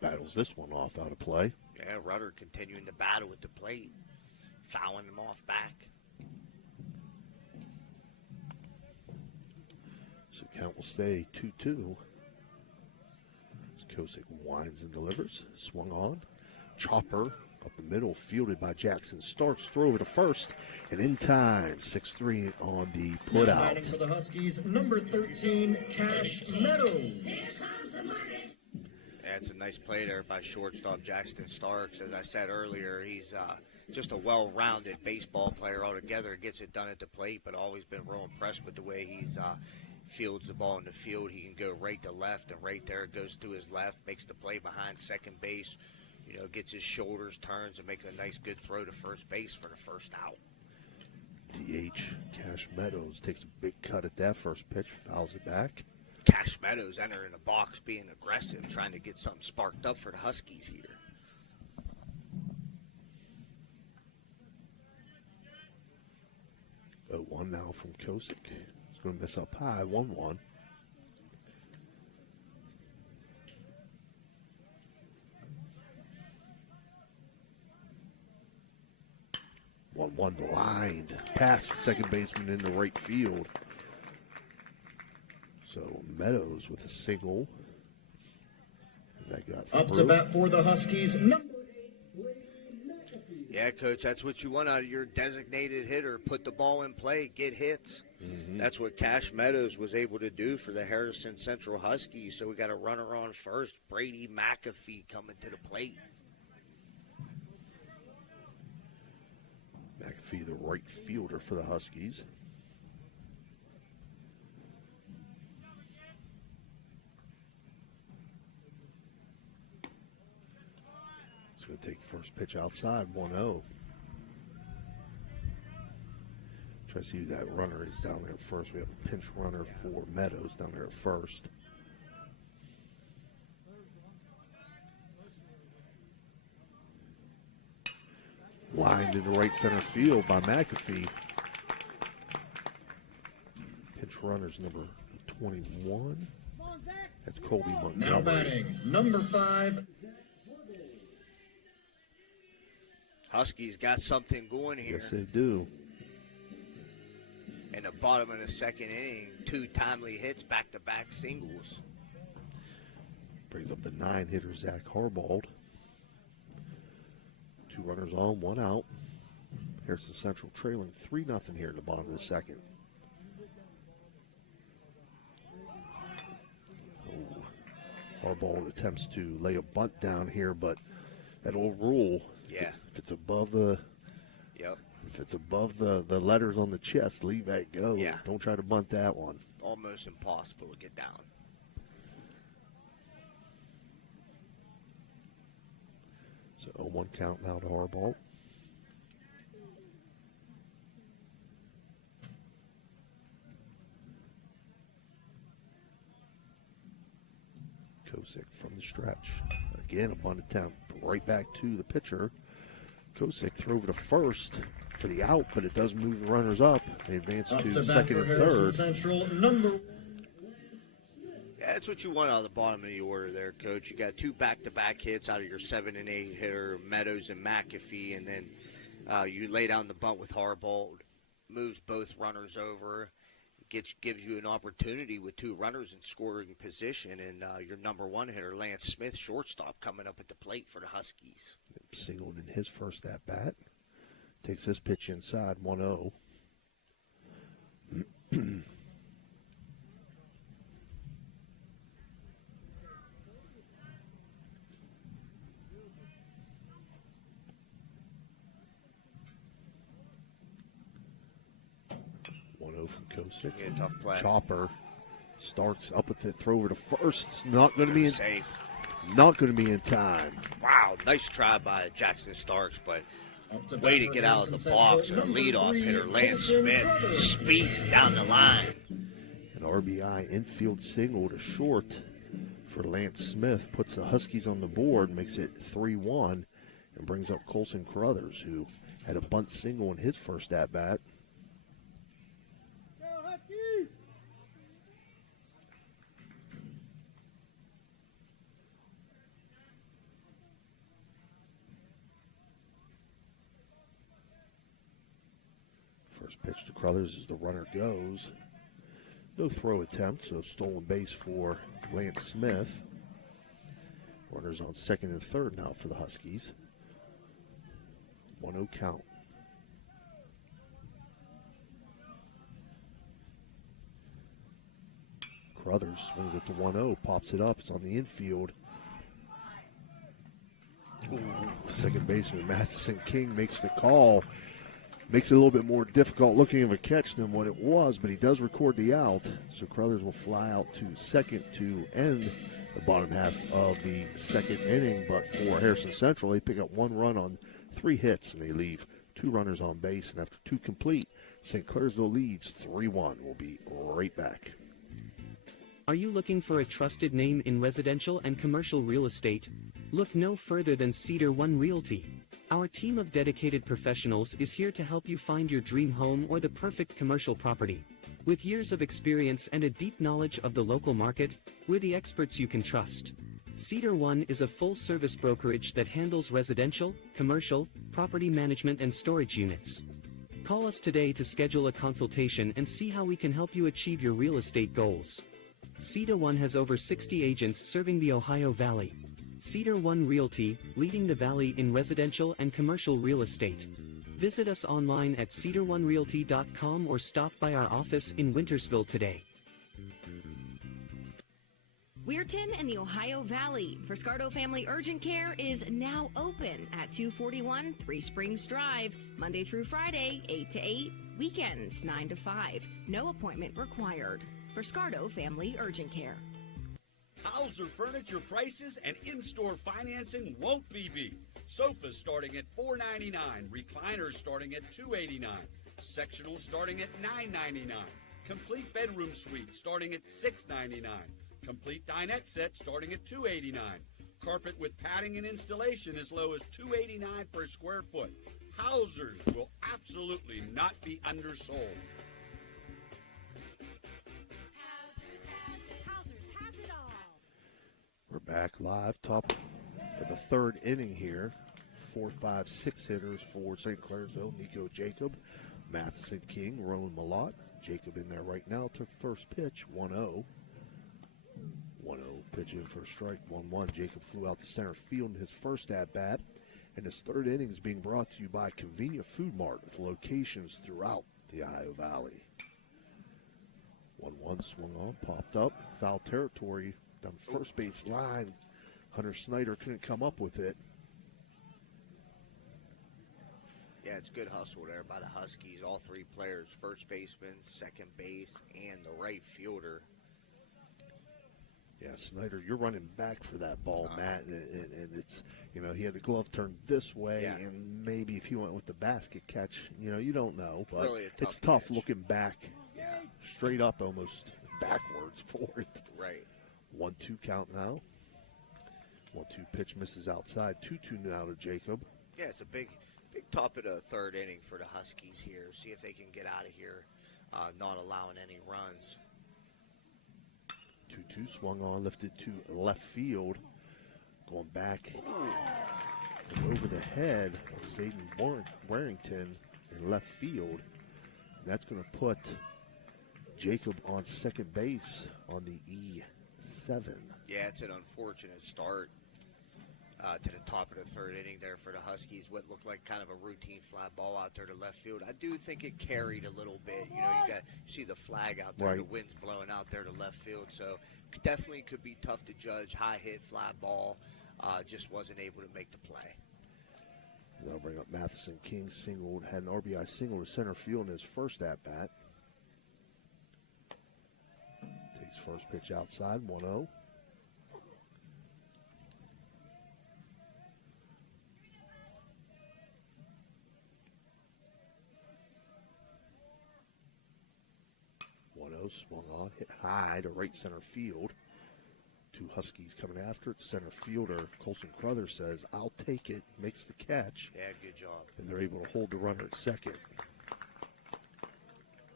Battles this one off out of play. Yeah, Rudder continuing the battle with the plate, fouling him off back. So count will stay 2-2. As Kosick winds and delivers. Swung on. Chopper up the middle, fielded by Jackson Starks. Throw over to first, and in time, 6-3 on the put Now out. batting for the Huskies, number 13, Cash Meadows. Yeah, it's a nice play there by shortstop Jackson Starks. As I said earlier, he's just a well-rounded baseball player altogether. Gets it done at the plate, but always been real impressed with the way he's fields the ball in the field. He can go right to left, and right there it goes to his left, makes the play behind second base. You know, gets his shoulders, turns, and makes a nice, good throw to first base for the first out. DH Cash Meadows takes a big cut at that first pitch, fouls it back. Cash Meadows entering the box, being aggressive, trying to get something sparked up for the Huskies here. Oh, 1 now from Kosick. He's going to miss up high, 1-1. One lined past the second baseman into right field. So Meadows with a single. That got Up through. to bat for the Huskies, number Yeah, Coach, that's what you want out of your designated hitter. Put the ball in play, get hits. Mm-hmm. That's what Cash Meadows was able to do for the Harrison Central Huskies. So we got a runner on first. Brady McAfee coming to the plate. McAfee, the right fielder for the Huskies. He's going to take first pitch outside, 1-0. Try to see who that runner is down there at first. We have a pinch runner for Meadows down there at first. Lined into right center field by McAfee. Pinch runner's number 21. That's Colby Montgomery. now batting, number 5. Huskies got something going here. Yes, they do. In the bottom of the second inning, 2 timely hits, back-to-back singles. Brings up the 9-hitter, Zach Harbaugh. 2 runners on, 1 out. Harrison Central trailing 3-0 here in the bottom of the second. Harbaugh attempts to lay a bunt down here, but that old rule, Yeah. if it's above the if it's above the letters on the chest, leave that go. Yeah. Don't try to bunt that one. Almost impossible to get down. So 0-1 count now to Harbaugh. Kosick from the stretch. Again, a bunt attempt right back to the pitcher. Kosick throw over to first for the out, but it does move the runners up. They advance Up to to bat second for and Harrison third. Central, number. Yeah, that's what you want out of the bottom of the order there, Coach. You got 2 back-to-back hits out of your 7 and 8 hitter, Meadows and McAfee, and then you lay down the bunt with Harbaugh, moves both runners over, gives you an opportunity with 2 runners in scoring position, and your number 1 hitter, Lance Smith, shortstop, coming up at the plate for the Huskies. Singled in his first at-bat. Takes this pitch inside, 1-0. From Kosick. Yeah, tough play. Chopper. Starks up with it. Throw over to first. It's not going to be in. Safe. Not going to be in time. Wow, nice try by Jackson Starks, but way to get out of the box. And a leadoff hitter, Lance Smith, speeding down the line. An RBI infield single to short for Lance Smith. Puts the Huskies on the board, makes it 3-1, and brings up Colson Carruthers, who had a bunt single in his first at-bat. First pitch to Carruthers as the runner goes. No throw attempt, so stolen base for Lance Smith. Runners on second and third now for the Huskies. 1-0 count. Carruthers swings at the 1-0, pops it up. It's on the infield. Ooh, second baseman Matheson King makes the call. Makes it a little bit more difficult looking of a catch than what it was, but he does record the out. So Carruthers will fly out to second to end the bottom half of the second inning. But for Harrison Central, they pick up 1 run on 3 hits, and they leave 2 runners on base. And after 2 complete, St. Clairsville leads 3-1. We'll be right back. Are you looking for a trusted name in residential and commercial real estate? Look no further than Cedar One Realty. Our team of dedicated professionals is here to help you find your dream home or the perfect commercial property. With years of experience and a deep knowledge of the local market, we're the experts you can trust. Cedar One is a full-service brokerage that handles residential, commercial, property management, and storage units. Call us today to schedule a consultation and see how we can help you achieve your real estate goals. Cedar One has over 60 agents serving the Ohio Valley. Cedar One Realty, leading the Valley in residential and commercial real estate. Visit us online at cedaronerealty.com or stop by our office in Wintersville today. Weirton in the Ohio Valley. Friscardo Family Urgent Care is now open at 241 Three Springs Drive, Monday through Friday, 8 to 8, weekends 9 to 5. No appointment required. Friscardo Family Urgent Care. Hauser Furniture prices and in-store financing won't be beat. Sofas starting at $4.99, recliners starting at $2.89, sectionals starting at $9.99, complete bedroom suite starting at $6.99, complete dinette set starting at $2.89, carpet with padding and installation as low as $2.89 per square foot. Hausers will absolutely not be undersold. We're back live, top of the third inning here. 4, 5, 6 hitters for St. Clairsville. Nico Jacob, Matheson King, Rowan Malott. Jacob in there right now. Took first pitch, 1-0. 1-0 pitch in for a strike, 1-1. Jacob flew out to center field in his first at-bat. And his third inning is being brought to you by Convenient Food Mart with locations throughout the Ohio Valley. 1-1 swung on, popped up, foul territory. Down first base line, Hunter Snyder couldn't come up with it. Yeah, it's good hustle there by the Huskies. All 3 players, first baseman, second base, and the right fielder. Yeah, Snyder, you're running back for that ball, Matt, and it's, he had the glove turned this way, and maybe if he went with the basket catch, you don't know, but really it's tough pitch. Looking back, straight up almost backwards for it. Right. 1-2 count now. 1-2 pitch misses outside. 2-2 now to Jacob. Yeah, it's a big top of the third inning for the Huskies here. See if they can get out of here, not allowing any runs. 2-2 swung on, lifted to left field. Going back and over the head of Zayden Warrington in left field. And that's going to put Jacob on second base on the E7. Yeah, it's an unfortunate start. to the top of the third inning there for the Huskies. What looked like kind of a routine fly ball out there to left field. I do think it carried a little bit. You see the flag out there, right. The wind's blowing out there to left field. So definitely could be tough to judge. High hit, fly ball, just wasn't able to make the play. They'll bring up Matheson. King singled, had an RBI single to center field in his first at-bat. Takes first pitch outside, 1-0. Swung on, hit high to right center field. Two Huskies coming after it. Center fielder Colson Crothers says, "I'll take it." Makes the catch. Yeah, good job. And they're able to hold the runner at second.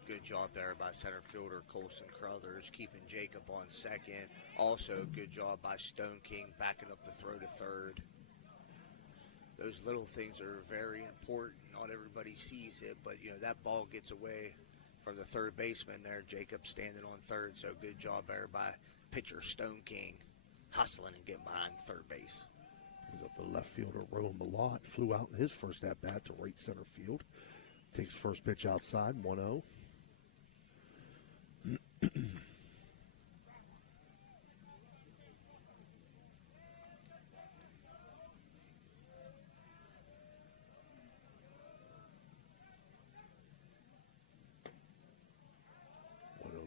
Good job there by center fielder Colson Crothers, keeping Jacob on second. Also, good job by Stone King backing up the throw to third. Those little things are very important. Not everybody sees it, but that ball gets away from the third baseman there. Jacob standing on third, so good job there by pitcher Stone King, hustling and getting behind third base. Brings up the left fielder Rowan Malott, flew out in his first at bat to right center field. Takes first pitch outside, 1-0.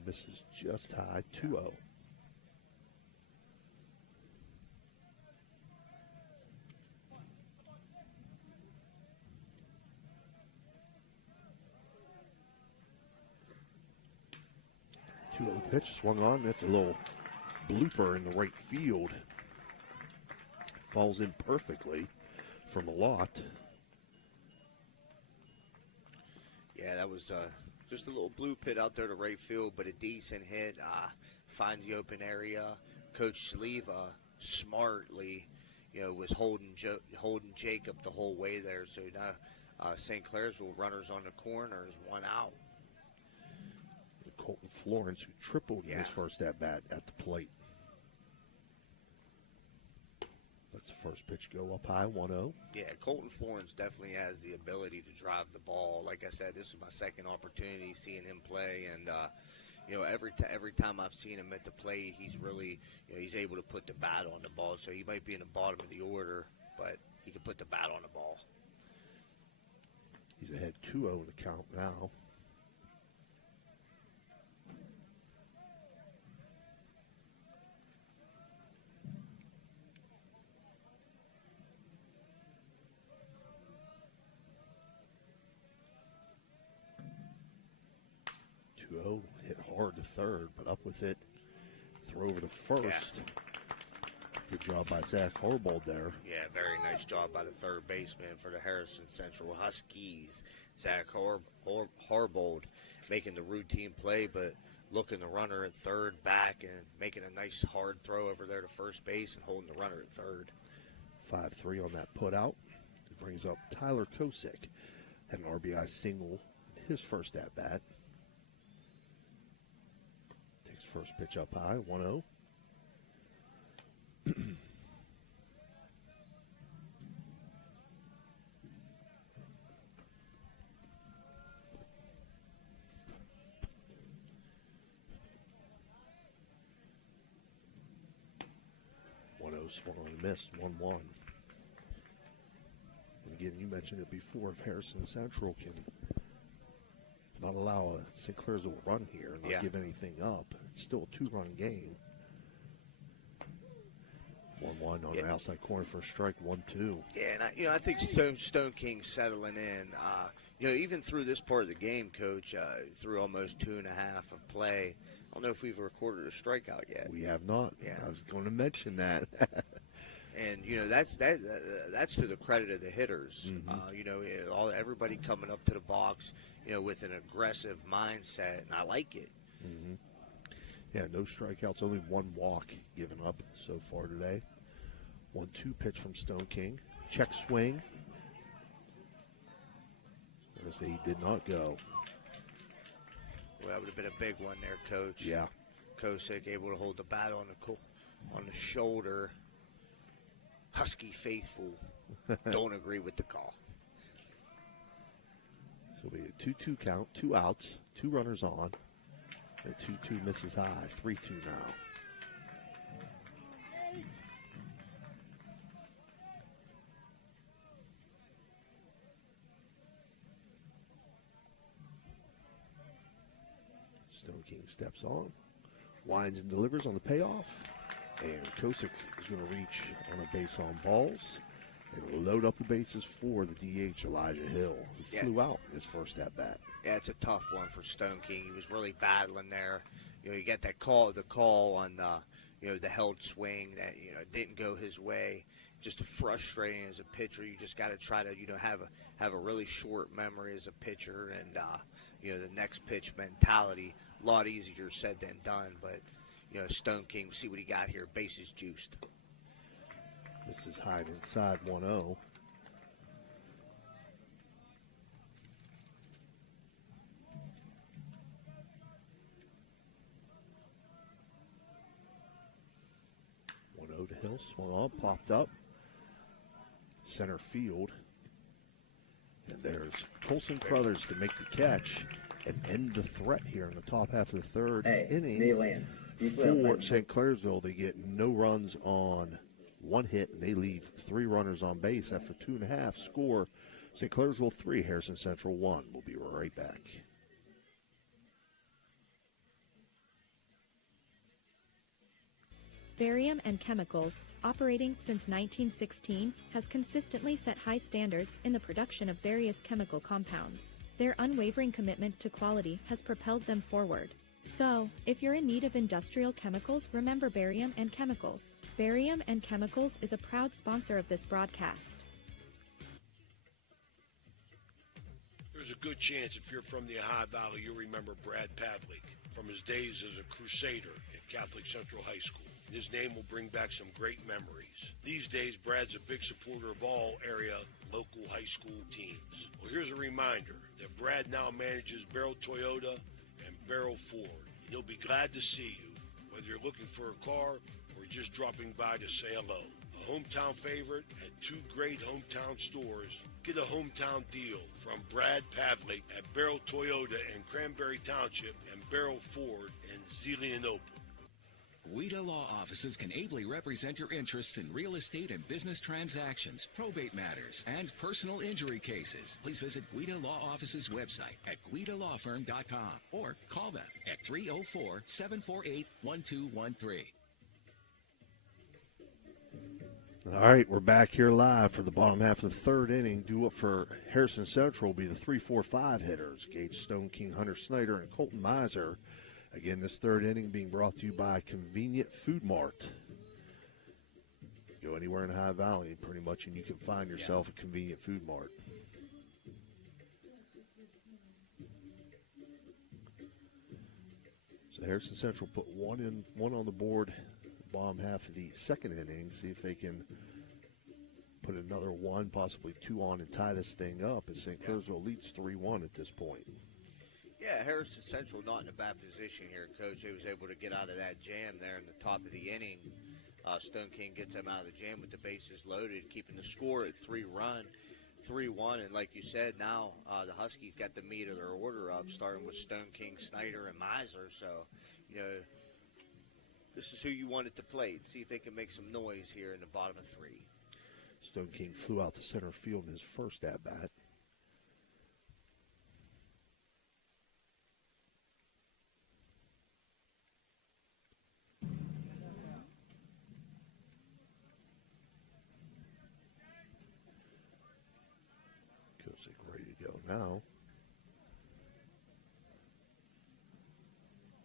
Misses just high, 2-0. Pitch swung on. That's a little blooper in the right field. Falls in perfectly from a lot. Yeah, that was just a little blue pit out there to right field, but a decent hit. Finds the open area. Coach Sliva smartly, was holding Jacob the whole way there. So now St. Clairsville runners on the corners, one out. Colton Florence, who tripled in his first at-bat at the plate. Lets the first pitch go up high, 1-0. Yeah, Colton Florence definitely has the ability to drive the ball. Like I said, this is my second opportunity seeing him play, and every time I've seen him at the plate, he's really he's able to put the bat on the ball. So he might be in the bottom of the order, but he can put the bat on the ball. He's ahead 2-0 in the count now. Hit hard to third, but up with it. Throw over to first. Yeah. Good job by Zach Harbold there. Yeah, very nice job by the third baseman for the Harrison Central Huskies. Zach Harbold making the routine play, but looking the runner at third back and making a nice hard throw over there to first base and holding the runner at third. 5-3 on that put out. It brings up Tyler Kosick. Had an RBI single in his first at bat. First pitch up high, 1-0. Swung on and missed, 1-1. And again, you mentioned it before, if Harrison Central can not allow a St. Clairsville run here and not give anything up, it's still a two-run game. 1-1 on the outside corner for a strike, 1-2. Yeah, and I think Stone King's settling in. Even through this part of the game, Coach, through almost 2.5 of play, I don't know if we've recorded a strikeout yet. We have not. Yeah, I was going to mention that. And that's to the credit of the hitters. Mm-hmm. Everybody coming up to the box, with an aggressive mindset, and I like it. Mm-hmm. Yeah, no strikeouts, only one walk given up so far today. 1-2 pitch from Stone King. Check swing. I'm going to say he did not go. Well, that would have been a big one there, Coach. Yeah. Kosick able to hold the bat on the shoulder. Husky faithful don't agree with the call. So we had 2-2 count, 2 outs, 2 runners on. And 2-2 misses high, 3-2 now. Stone King steps on, winds and delivers on the payoff, and Kosick is going to reach on a base on balls and load up the bases for the DH, Elijah Hill, who flew out in his first at-bat. Yeah, it's a tough one for Stone King. He was really battling there. You get that call on the held swing that didn't go his way. Just frustrating as a pitcher. You just got to try to have a really short memory as a pitcher, and the next pitch mentality. A lot easier said than done, but Stone King, see what he got here. Bases juiced. This is high inside 1-0. To Hill, swung on, popped up, center field, and there's Colson Crothers to make the catch and end the threat here in the top half of the third inning. For St. Clairsville, they get no runs on 1 hit, and they leave 3 runners on base after 2.5. Score: St. Clairsville 3, Harrison Central 1. We'll be right back. Barium and Chemicals, operating since 1916, has consistently set high standards in the production of various chemical compounds. Their unwavering commitment to quality has propelled them forward. So, if you're in need of industrial chemicals, remember Barium and Chemicals. Barium and Chemicals is a proud sponsor of this broadcast. There's a good chance if you're from the Ohio Valley, you'll remember Brad Pavlik from his days as a crusader at Catholic Central High School. His name will bring back some great memories. These days, Brad's a big supporter of all area local high school teams. Well, here's a reminder that Brad now manages Barrel Toyota and Barrel Ford. And he'll be glad to see you, whether you're looking for a car or just dropping by to say hello. A hometown favorite at 2 great hometown stores. Get a hometown deal from Brad Pavlik at Barrel Toyota in Cranberry Township and Barrel Ford in Zelienople. WIDA Law Offices can ably represent your interests in real estate and business transactions, probate matters, and personal injury cases. Please visit WIDA Law Offices' website at guidalawfirm.com or call them at 304-748-1213. All right, we're back here live for the bottom half of the third inning. Due up for Harrison Central will be the 3-4-5 hitters, Gage Stone King, Hunter Snyder, and Colton Miser. Again, this third inning being brought to you by Convenient Food Mart. Go anywhere in the High Valley, pretty much, and you can find yourself a Convenient Food Mart. So Harrison Central put one on the board, bottom half of the second inning. See if they can put another 1, possibly 2 on and tie this thing up, as St. Clairsville leads 3-1 at this point. Yeah, Harrison Central not in a bad position here, Coach. He was able to get out of that jam there in the top of the inning. Stone King gets him out of the jam with the bases loaded, keeping the score at 3-1. And like you said, now the Huskies got the meat of their order up, starting with Stone King, Snyder, and Miser. So, this is who you want at the plate. See if they can make some noise here in the bottom of 3. Stone King flew out to center field in his first at-bat. Ready to go now.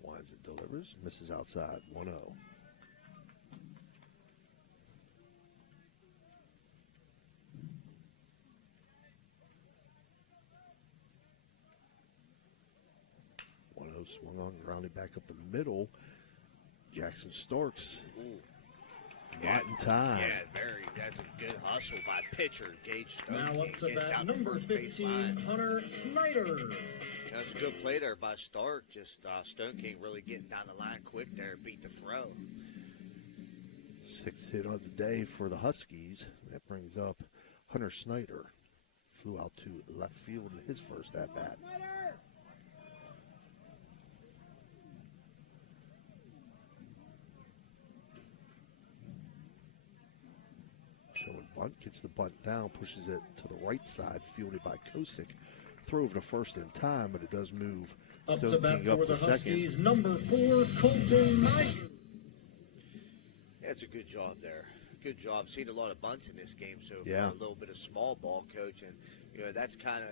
Winds and delivers. Misses outside. 1-0. Swung on, grounded back up the middle. Jackson Starks. Ooh. Not in time. Yeah, that's a good hustle by pitcher, Gage Stone Now King, up to getting bat down the number first base 15, line. Hunter Snyder. That's a good play there by Stark. Just Stone King really getting down the line quick there and beat the throw. Sixth hit of the day for the Huskies. That brings up Hunter Snyder. Flew out to left field in his first at-bat. Showing bunt, gets the bunt down, pushes it to the right side, fielded by Kosick. Throw over to first in time, but it does move. Up Stone to bat King up for the to second. Huskies, number 4, Colton Miser. Yeah, it's a good job there. Good job. Seen a lot of bunts in this game so far. Yeah. A little bit of small ball coaching. That's kind of.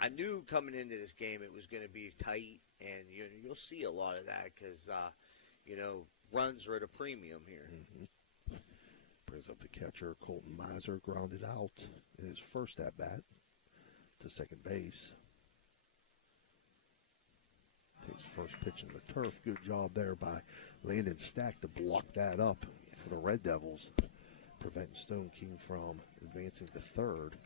I knew coming into this game it was going to be tight, and you'll see a lot of that because runs are at a premium here. Mm-hmm. Brings up the catcher Colton Miser, grounded out in his first at bat to second base. Takes first pitch in the turf. Good job there by Landon Stack to block that up for the Red Devils, preventing Stone King from advancing to third.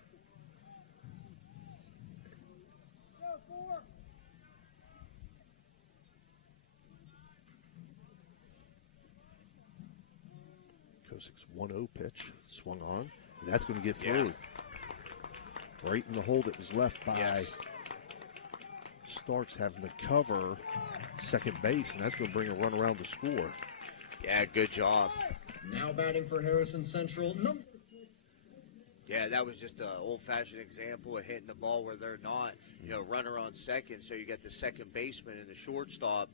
Kosick's 1-0 pitch swung on, and that's going to get through. Right in the hole that was left by Starks, having to cover second base, and that's going to bring a run around to score. Yeah, good job. Now batting for Harrison Central, number 6. Yeah, that was just an old-fashioned example of hitting the ball where they're not. Runner on second, so you got the second baseman and the shortstop,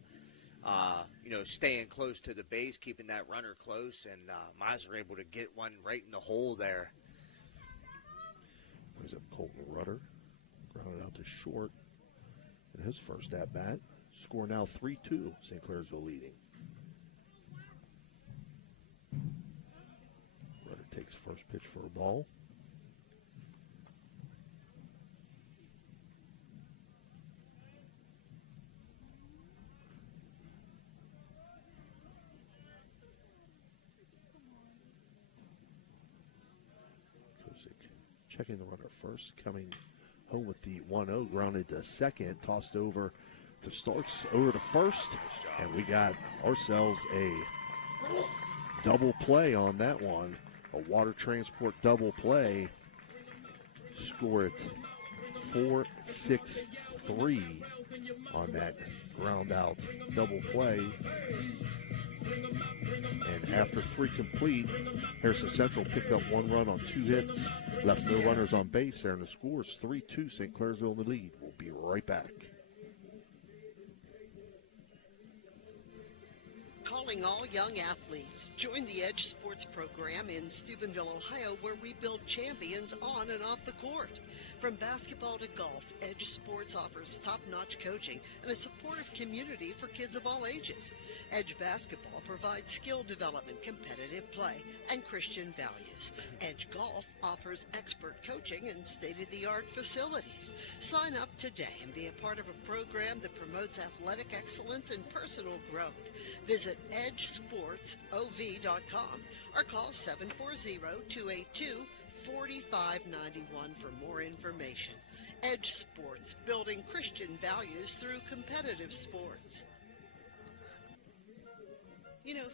staying close to the base, keeping that runner close, and Miser able to get one right in the hole there. Brings up Colton Rudder, grounded out to short in his first at-bat. Score now 3-2, St. Clairsville leading. Rudder takes first pitch for a ball. Checking the runner first, coming home with the 1-0, grounded to second, tossed over to Starks, over to first, and we got ourselves a double play on that one, a water transport double play. Score it 4-6-3 on that ground out double play. And after 3 complete, Harrison Central picked up 1 run on 2 hits, left no runners on base there, and the score is 3-2, St. Clairsville in the lead. We'll be right back. Calling all young athletes. Join the Edge Sports program in Steubenville, Ohio, where we build champions on and off the court. From basketball to golf, Edge Sports offers top-notch coaching and a supportive community for kids of all ages. Edge Basketball provides skill development, competitive play, and Christian values. Edge Golf offers expert coaching and state-of-the-art facilities. Sign up today and be a part of a program that promotes athletic excellence and personal growth. Visit edgesportsov.com or call 740-282-4591 for more information. Edge Sports, building Christian values through competitive sports.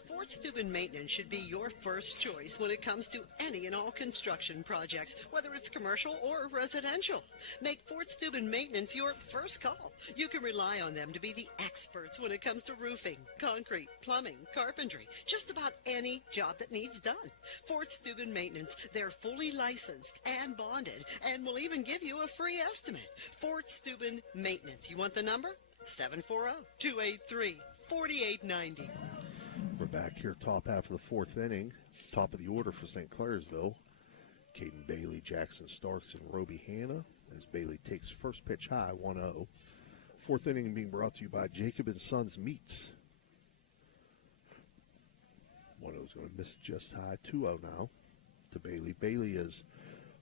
Fort Steuben Maintenance should be your first choice when it comes to any and all construction projects, whether it's commercial or residential. Make Fort Steuben Maintenance your first call. You can rely on them to be the experts when it comes to roofing, concrete, plumbing, carpentry, just about any job that needs done. Fort Steuben Maintenance, they're fully licensed and bonded and will even give you a free estimate. Fort Steuben Maintenance. You want the number? 740-283-4890. We're back here, top half of the 4th inning. Top of the order for St. Clairsville. Caden Bailey, Jackson Starks, and Roby Hanna as Bailey takes first pitch high, 1-0. 4th inning being brought to you by Jacob & Sons Meats. 1-0 is going to miss just high, 2-0 now to Bailey. Bailey is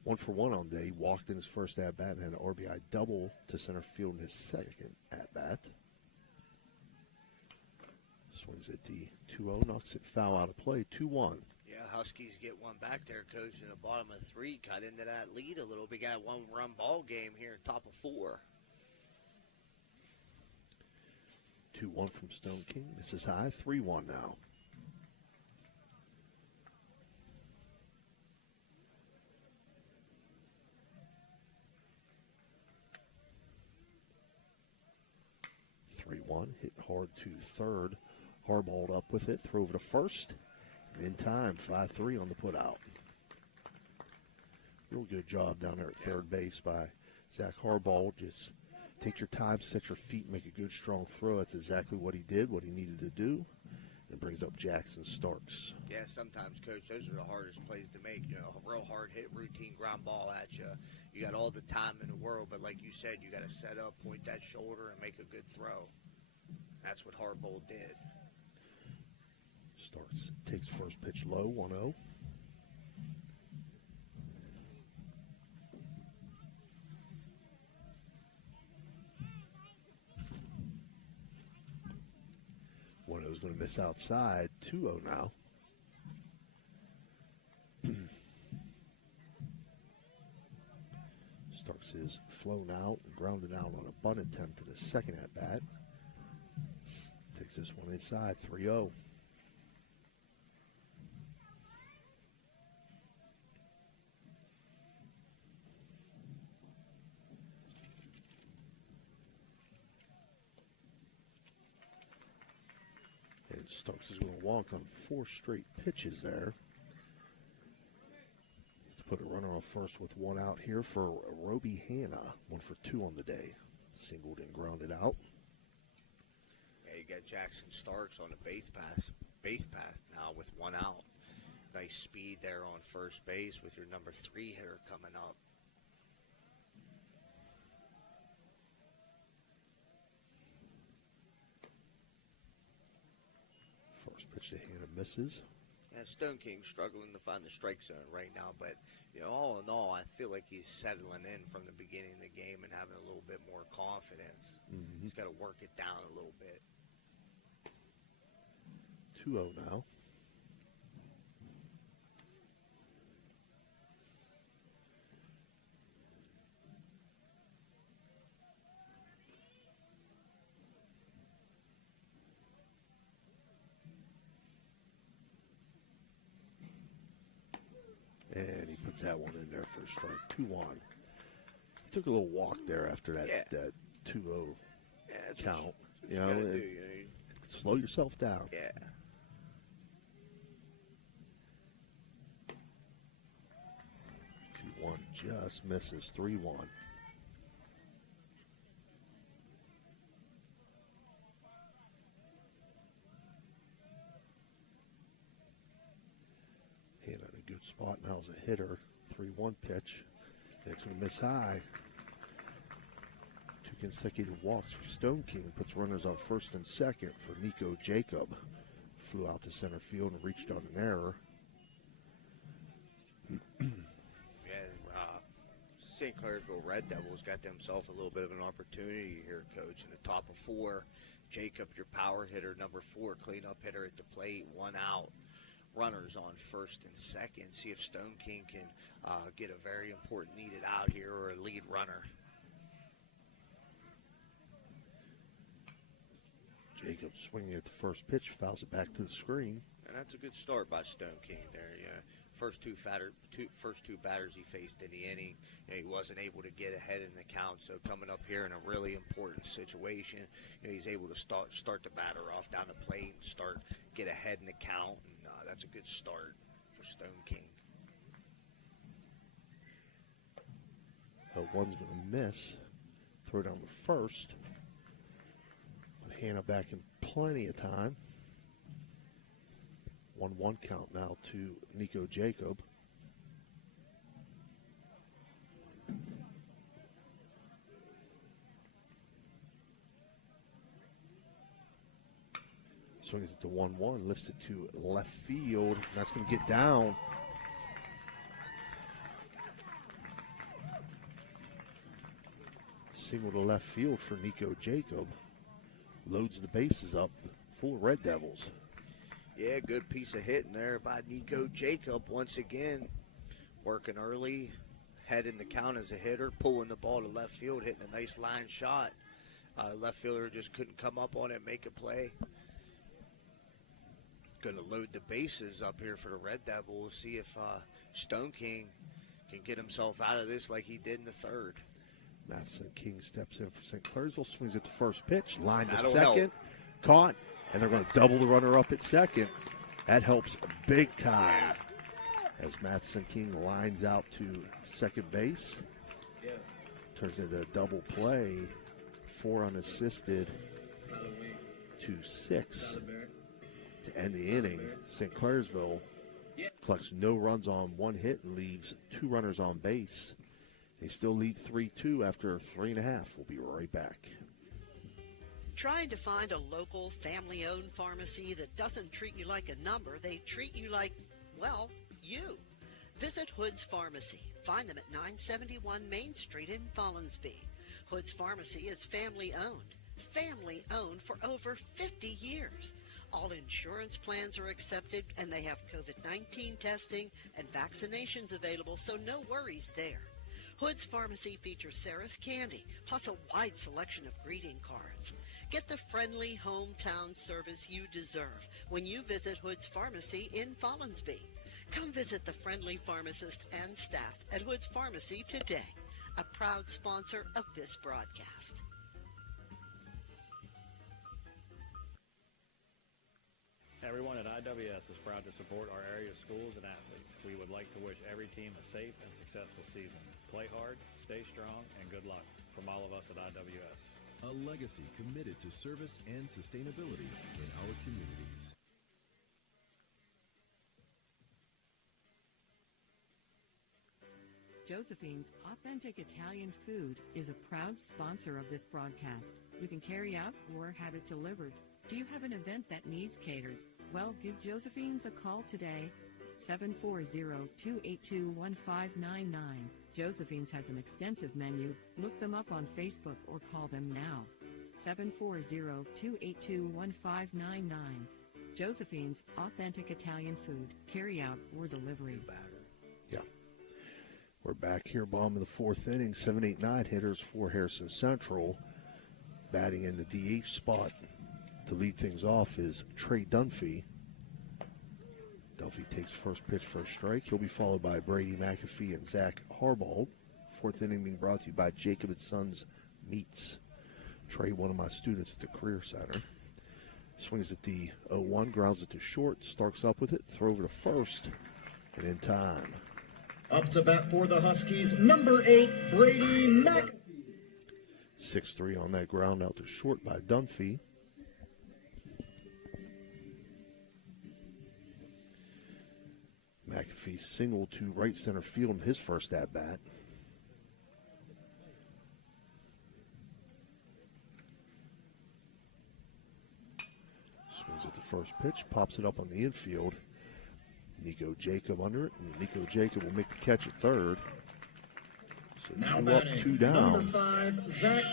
1 for 1 on day. Walked in his first at-bat and had an RBI double to center field in his second at-bat. Swings at the 2-0, knocks it foul out of play, 2-1. Yeah, Huskies get one back there, Coach, in the bottom of 3. Cut into that lead a little bit. Got a 1-run ball game here, top of 4. 2-1 from Stone King. This is high, 3-1 now. 2-1. Hit hard to third. Harballed up with it. Throw over to first. And in time, 5-3 on the putout. Real good job down there at third base by Zach Harbaugh. Just take your time, set your feet, make a good, strong throw. That's exactly what he did, what he needed to do. And brings up Jackson Starks. Yeah, sometimes, Coach, those are the hardest plays to make. You know, a real hard hit, routine ground ball at you. You got all the time in the world, but like you said, you got to set up, point that shoulder, and make a good throw. That's what Harbaugh did. Starks takes first pitch low, 1-0. Is going to miss outside. 2-0 now. Starks is flown out and grounded out on a bunt attempt in his second at bat. Takes this one inside. 3-0. Starks is going to walk on 4 straight pitches there. To put a runner on first with 1 out here for Roby Hanna. 1 for 2 on the day. Singled and grounded out. Yeah, you got Jackson Starks on the base path now with 1 out. Nice speed there on first base with your number 3 hitter coming up. First pitch to Hanna misses. Yeah, Stone King struggling to find the strike zone right now, but you know, all in all, I feel like he's settling in from the beginning of the game and having a little bit more confidence. Mm-hmm. He's got to work it down a little bit. 2-0 now. And he puts that one in there for a strike. 2-1. He took a little walk there after that, that 2-0 count. You know, slow yourself down. Yeah. One just misses. 3-1. Hannah in a good spot now as a hitter. 3-1 pitch. And it's going to miss high. 2 consecutive walks for Stone King. Puts runners on first and second for Nico Jacob. Flew out to center field and reached on an error. St. Clairsville Red Devils got themselves a little bit of an opportunity here, Coach. In the top of 4, Jacob, your power hitter, number 4, cleanup hitter at the plate, 1 out. Runners on first and second. See if Stone King can get a very important needed out here or a lead runner. Jacob swinging at the first pitch, fouls it back to the screen. And that's a good start by Stone King there. Yeah. First two batters he faced in the inning, you know, he wasn't able to get ahead in the count. So coming up here in a really important situation, you know, he's able to start the batter off down the plate and get ahead in the count, and that's a good start for Stone King. One's going to miss. Throw down the first. Put Hannah back in plenty of time. 1-1 count now to Nico Jacob. Swings it to 1-1, lifts it to left field. That's going to get down. Single to left field for Nico Jacob. Loads the bases up, full of Red Devils. Yeah, good piece of hitting there by Nico Jacob. Once again, working early, head in the count as a hitter, pulling the ball to left field, hitting a nice line shot. Left fielder just couldn't come up on it, make a play. Going to load the bases up here for the Red Devils. See if Stone King can get himself out of this like he did in the third. Matheson King steps in for St. Clairsville, swings at the first pitch, line to That'll second, help. caught, and they're going to double the runner up at second. That helps big time as Matheson King lines out to second base. Turns into a double play, 4 unassisted to 6 to end the inning. St. Clairsville collects no runs on 1 hit and leaves 2 runners on base. They still lead 3-2 after 3.5. We'll be right back. Trying to find a local, family-owned pharmacy that doesn't treat you like a number, they treat you like, well, you. Visit Hood's Pharmacy. Find them at 971 Main Street in Follinsby. Hood's Pharmacy is family-owned. Family-owned for over 50 years. All insurance plans are accepted, and they have COVID-19 testing and vaccinations available, so no worries there. Hood's Pharmacy features Sarah's Candy, plus a wide selection of greeting cards. Get the friendly hometown service you deserve when you visit Hood's Pharmacy in Follinsby. Come visit the friendly pharmacist and staff at Hood's Pharmacy today, a proud sponsor of this broadcast. Everyone at IWS is proud to support our area schools and athletes. We would like to wish every team a safe and successful season. Play hard, stay strong, and good luck from all of us at IWS. A legacy committed to service and sustainability in our communities. Josephine's Authentic Italian Food is a proud sponsor of this broadcast. You can carry out or have it delivered. Do you have an event that needs catered? Well, give Josephine's a call today, 740-282-1599. Josephine's has an extensive menu. Look them up on Facebook or call them now, 740-282-1599. Josephine's Authentic Italian Food, carry out or delivery. Yeah. We're back here, bottom of the 4th inning, 7-8-9 hitters for Harrison Central. Batting in the DH spot to lead things off is Trey Dunphy. Dunphy takes first pitch for a strike. He'll be followed by Brady McAfee and Zach Harbaugh. 4th inning being brought to you by Jacob & Sons Meats. Trey, one of my students at the Career Center. Swings at the 0-1, grounds it to short. Starks up with it, throw over to first, and in time. Up to bat for the Huskies, number 8, Brady McAfee. 6-3 on that ground out to short by Dunphy. McAfee single to right center field in his first at-bat. Swings at the first pitch, pops it up on the infield. Nico Jacob under it, and Nico Jacob will make the catch at third. So Now 2 up, batting, 2 down. number 5, Zach.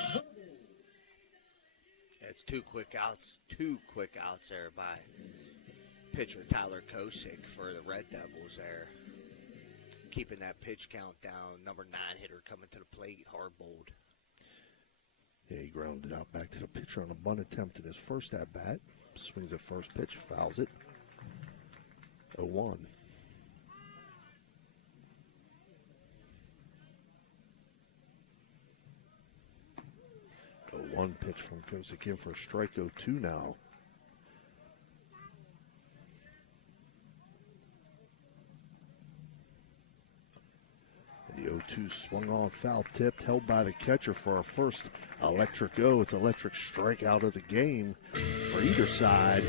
It's 2 quick outs there by pitcher Tyler Kosick for the Red Devils there. Keeping that pitch count down. Number 9 hitter coming to the plate, Harbold. Yeah, he grounded out back to the pitcher on a bunt attempt in his first at-bat. Swings at first pitch, fouls it. 0-1. One pitch from Kosick in for a strike. 0-2 now. And the 0-2 swung on, foul tipped, held by the catcher for our first electric O. It's electric strikeout of the game for either side.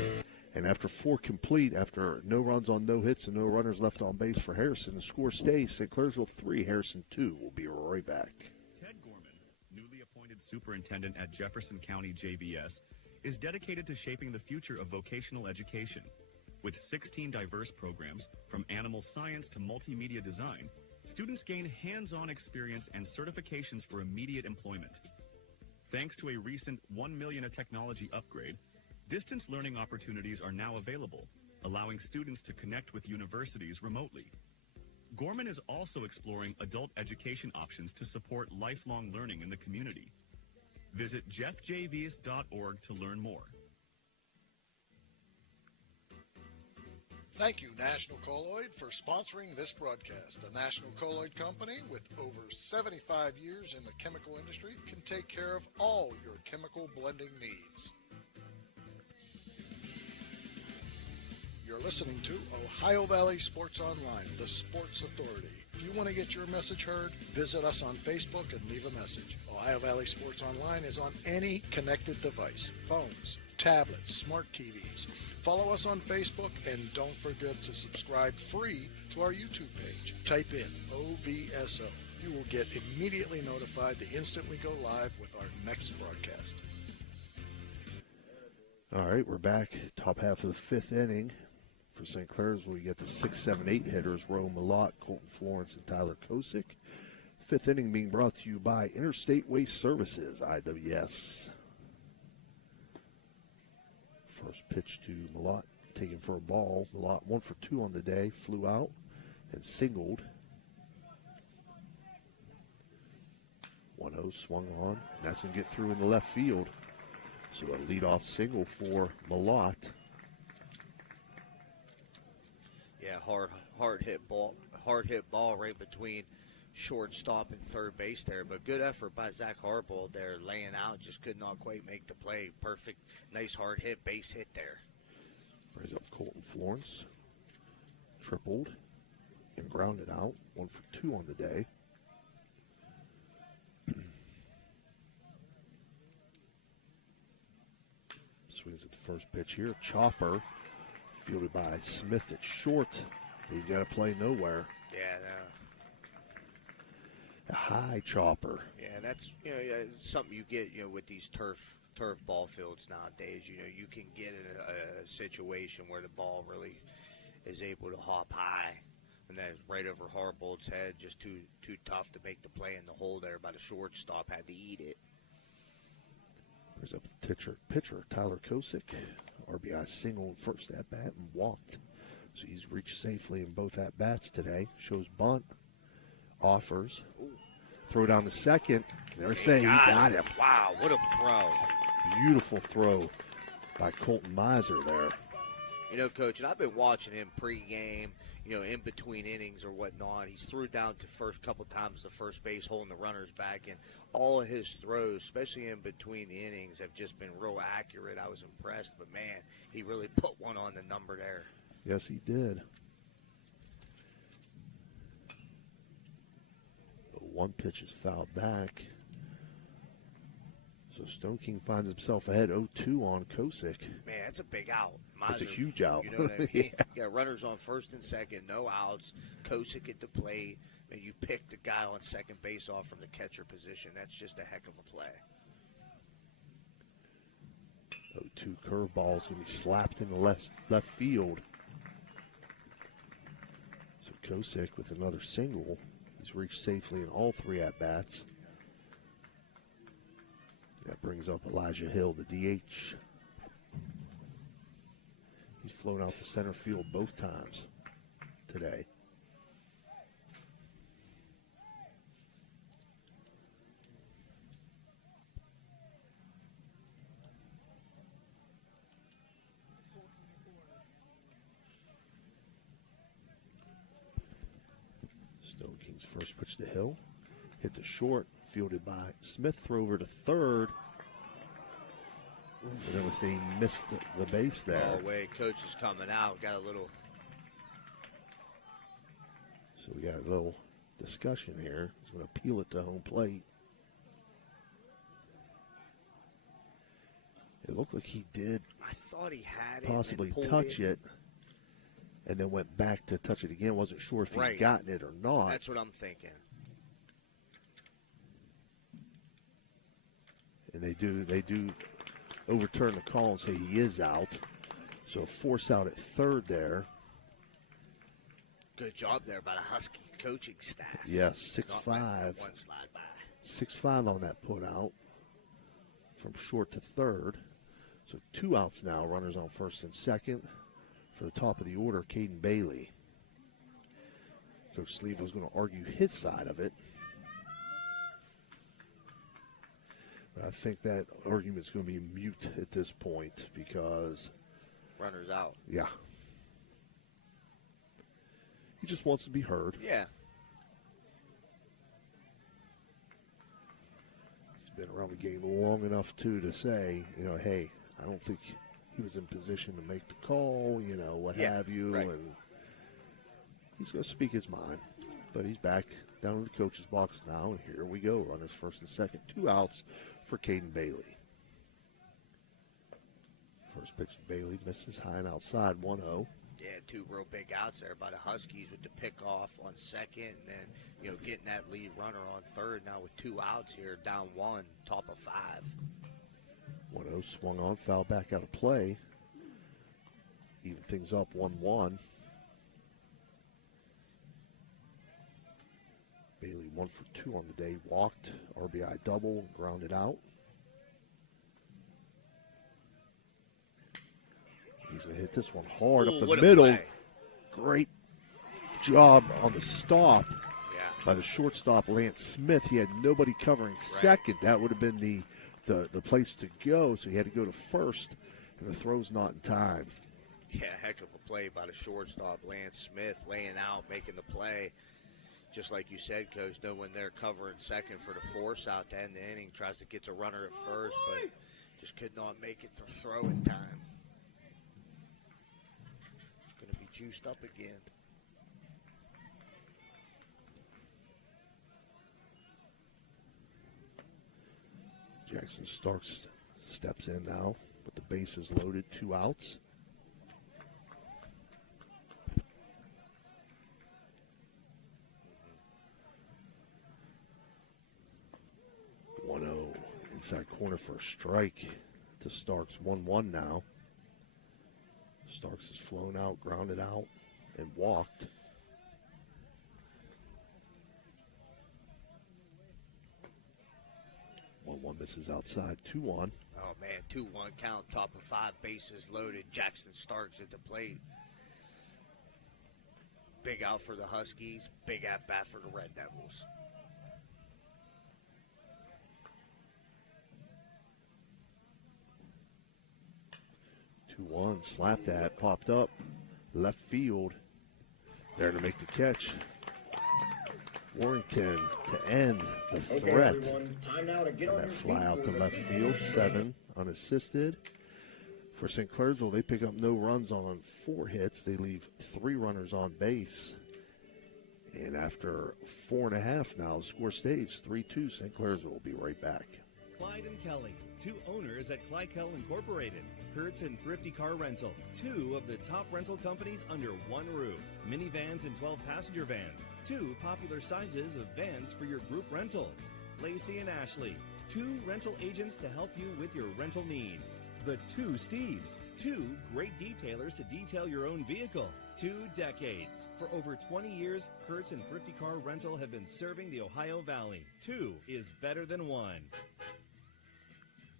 And after 4 complete, after no runs on no hits and no runners left on base for Harrison, the score stays St. Clairsville 3, Harrison 2. We'll be right back. Ted Gorman, newly appointed superintendent at Jefferson County JVS, is dedicated to shaping the future of vocational education. With 16 diverse programs, from animal science to multimedia design, students gain hands-on experience and certifications for immediate employment. Thanks to a recent $1 million technology upgrade, distance learning opportunities are now available, allowing students to connect with universities remotely. Gorman is also exploring adult education options to support lifelong learning in the community. Visit jeffjvs.org to learn more. Thank you, National Colloid, for sponsoring this broadcast. The National Colloid Company, with over 75 years in the chemical industry, can take care of all your chemical blending needs. You're listening to Ohio Valley Sports Online, the sports authority. If you want to get your message heard, visit us on Facebook and leave a message. Ohio Valley Sports Online is on any connected device, phones, tablets, smart TVs. Follow us on Facebook, and don't forget to subscribe free to our YouTube page. Type in OVSO. You will get immediately notified the instant we go live with our next broadcast. All right, we're back. Top half of the fifth inning. For St. Clairsville, we get the 6, 7, 8 hitters, Ro Malott, Colton Florence, and Tyler Kosick. Fifth inning being brought to you by Interstate Waste Services, IWS. First pitch to Malott, taken for a ball. Malott 1 for 2 on the day, flew out and singled. 1-0 swung on. That's going to get through in the left field. So a leadoff single for Malott. Yeah, hard hit ball right between shortstop and third base there. But good effort by Zach Harbold there, laying out, just could not quite make the play. Perfect, nice hard hit, base hit there. Brings up Colton Florence, tripled and grounded out, 1 for 2 on the day. Swings at the first pitch here. Chopper, fielded by Smith at short. He's got to play nowhere. Yeah, A high chopper. yeah, that's something you get with these turf ball fields nowadays. You can get in a situation where the ball really is able to hop high, and then right over Harbold's head, just too tough to make the play in the hole there by the shortstop. Had to eat it. Brings up the pitcher Tyler Kosick. RBI single in first at bat and walked. So he's reached safely in both at bats today. Shows bunt. Offers. Throw down to second. They're saying he got him. Wow, what a throw. Beautiful throw by Colton Miser there. Coach, and I've been watching him pregame, in between innings or whatnot. He's threw down to first couple times the first base, holding the runners back, and all of his throws, especially in between the innings, have just been real accurate. I was impressed, but man, he really put one on the number there. Yes, he did. But one pitch is fouled back. So Stone King finds himself ahead 0-2 on Kosick. Man, that's a big out. That's a huge out. You know what I mean? Yeah. You got runners on first and second, no outs. Kosick at the plate, and you pick the guy on second base off from the catcher position. That's just a heck of a play. 0-2 curveball is going to be slapped in the left field. So Kosick with another single. He's reached safely in all 3 at-bats. That brings up Elijah Hill, the DH. He's flown out to center field both times today. Stone King's first pitch to Hill. Hit the short, fielded by Smith, throw over to third. And then he missed the base there. Oh, wait, coach is coming out. Got a little. So we got a little discussion here. He's going to peel it to home plate. It looked like he did. I thought he had possibly it touch it, and then went back to touch it again. Wasn't sure if he'd gotten it or not. That's what I'm thinking. And they do overturn the call and say he is out. So force out at third there. Good job there by the Husky coaching staff. Yes, 6'5". One slide by. 6'5" on that put out from short to third. So 2 outs now, runners on first and second. For the top of the order, Caden Bailey. Coach Sleeve was going to argue his side of it. But I think that argument's going to be mute at this point because... Runners out. Yeah. He just wants to be heard. Yeah. He's been around the game long enough, too, to say, hey, I don't think he was in position to make the call, what have you. Right. And he's going to speak his mind. But he's back down in the coach's box now, and here we go. Runners first and second. 2 outs for Caden Bailey. First pitch to Bailey misses high and outside, 1-0. Yeah, 2 real big outs there by the Huskies with the pickoff on second, and then, getting that lead runner on third now with 2 outs here, down 1, top of 5. 1-0 swung on, foul back out of play. Even things up 1-1. Bailey 1 for 2 on the day, walked, RBI double, grounded out. He's going to hit this one hard up the middle. Great job on the stop by the shortstop, Lance Smith. He had nobody covering second. That would have been the place to go, so he had to go to first, and the throw's not in time. Yeah, heck of a play by the shortstop, Lance Smith, laying out, making the play. Just like you said, Coach, knowing they're covering second for the force out to end the inning, tries to get the runner at first, but just could not make it throw in time. Going to be juiced up again. Jackson Starks steps in now, but the base is loaded, 2 outs. Inside corner for a strike to Starks. 1-1 now. Starks has flown out, grounded out, and walked. One misses outside. 2-1. Oh, man, 2-1 count, top of 5, bases loaded. Jackson Starks at the plate. Big out for the Huskies, big at bat for the Red Devils. One slap that, popped up, left field. There to make the catch. Warrington to end the threat. That fly out to left field, 7 unassisted. For St. Clairsville, they pick up no runs on 4 hits. They leave 3 runners on base. And after 4.5 now, the score stays 3-2. St. Clairsville will be right back. Clyde and Kelly, 2 owners at Clykel Incorporated. Kurtz and Thrifty Car Rental, 2 of the top rental companies under one roof. Minivans and 12-passenger vans, 2 popular sizes of vans for your group rentals. Lacey and Ashley, 2 rental agents to help you with your rental needs. The 2 Steves, 2 great detailers to detail your own vehicle. 2 decades. For over 20 years, Kurtz and Thrifty Car Rental have been serving the Ohio Valley. 2 is better than 1.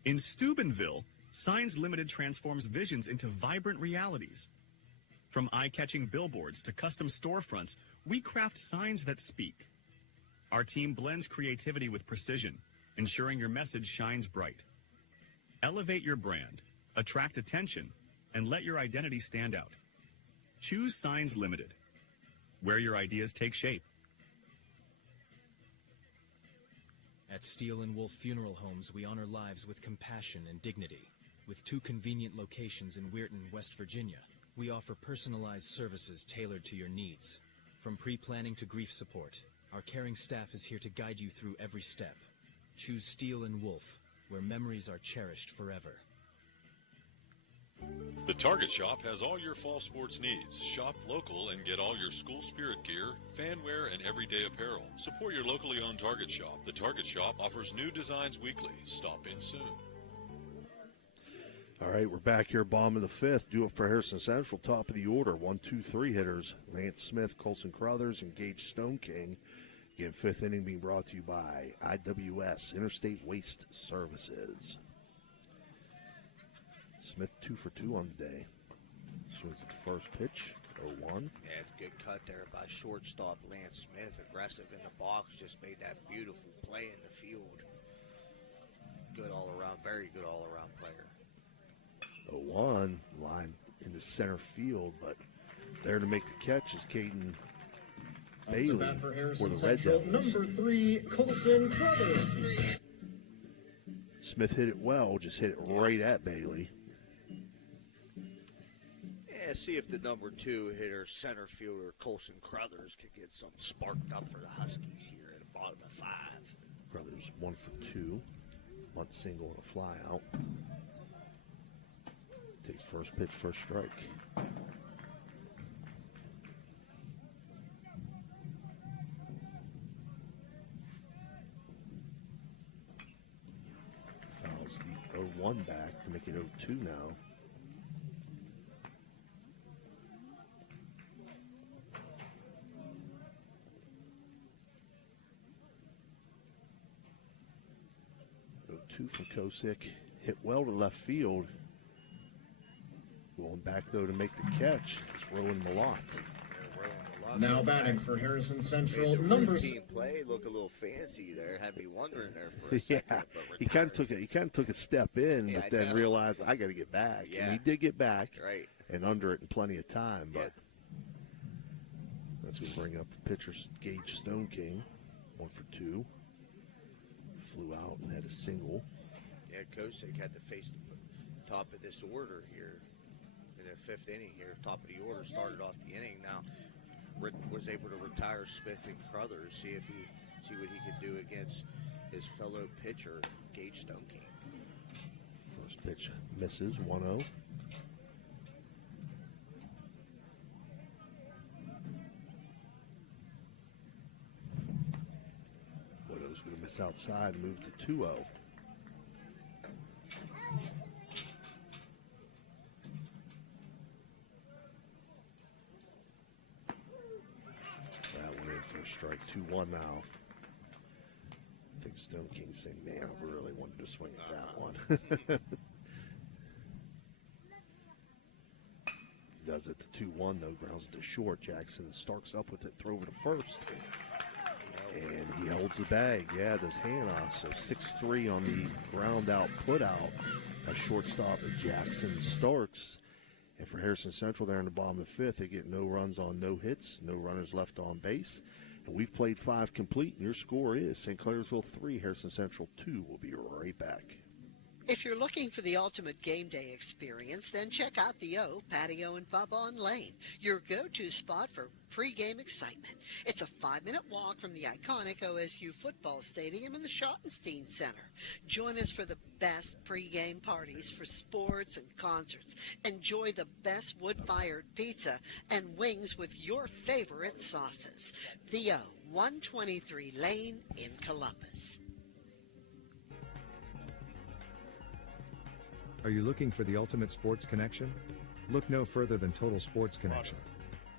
In Steubenville, Signs Limited transforms visions into vibrant realities. From eye-catching billboards to custom storefronts, we craft signs that speak. Our team blends creativity with precision, ensuring your message shines bright. Elevate your brand, attract attention, and let your identity stand out. Choose Signs Limited, where your ideas take shape. At Steel & Wolf Funeral Homes, we honor lives with compassion and dignity. With 2 convenient locations in Weirton, West Virginia, we offer personalized services tailored to your needs. From pre-planning to grief support, our caring staff is here to guide you through every step. Choose Steel & Wolf, where memories are cherished forever. The Target Shop has all your fall sports needs. Shop local and get all your school spirit gear, fanwear, and everyday apparel. Support your locally owned Target Shop. The Target Shop offers new designs weekly. Stop in soon. All right, we're back here, bottom of the 5th. Due up for Harrison Central, top of the order. 1, 2, 3 hitters. Lance Smith, Colson Crothers, and Gage Stone King. Again, 5th inning being brought to you by IWS, Interstate Waste Services. Smith 2 for 2 on the day. Swings at the first pitch, 0-1. Yeah, good cut there by shortstop Lance Smith. Aggressive in the box, just made that beautiful play in the field. Good all around, very good all around player. 0-1, line in the center field, but there to make the catch is Caden Bailey bat for for Harrison the Red Central, Devils. number 3, Colson Crothers. Smith hit it well, just hit it right at Bailey. Yeah, see if the number 2 hitter, center fielder Colson Crothers could get some sparked up for the Huskies here at the bottom of 5. Crothers 1 for 2. One single and a fly out. Takes first pitch, first strike. Fouls the 0-1 back to make it 0-2 now. From Kosick, hit well to left field. Going back though to make the catch is Rowan Malott. Now batting for Harrison Central, Made the numbers. routine play look a little fancy there. Had me wondering there for a second. Yeah, but he kind of took a step in, Yeah, but I then know. realized I got to get back. Yeah. And he did get back, Right. and under it in plenty of time. But that's going to bring up the pitcher Gage Stone King, 1 for 2. Flew out and had a single. Yeah, Kosick had to face the top of this order here in the 5th inning here. Top of the order, started off the inning. Now was able to retire Smith and Crothers, see what he could do against his fellow pitcher, Gage Stone King. First pitch misses, 1-0. Widow's going to miss outside and move to 2-0. That one in for a strike, 2-1 now. I think Stone King's saying, man, I really wanted to swing at that one. He does it to 2-1, though, grounds it to short. Jackson Starks up with it, throw over to first. And he holds the bag. Yeah, does Hannah. So 6-3 on the ground out, put out by shortstop Jackson Starks. And for Harrison Central there in the bottom of the 5th, they get no runs on no hits, no runners left on base. And we've played 5 complete, and your score is St. Clairsville 3, Harrison Central 2. We'll be right back. If you're looking for the ultimate game day experience, then check out the O Patio and Pub on Lane, your go-to spot for pre-game excitement. It's a 5-minute walk from the iconic OSU football stadium and the Schottenstein Center. Join us for the best pre-game parties for sports and concerts. Enjoy the best wood-fired pizza and wings with your favorite sauces. The O, 123 Lane in Columbus. Are you looking for the ultimate sports connection? Look no further than Total Sports Connection.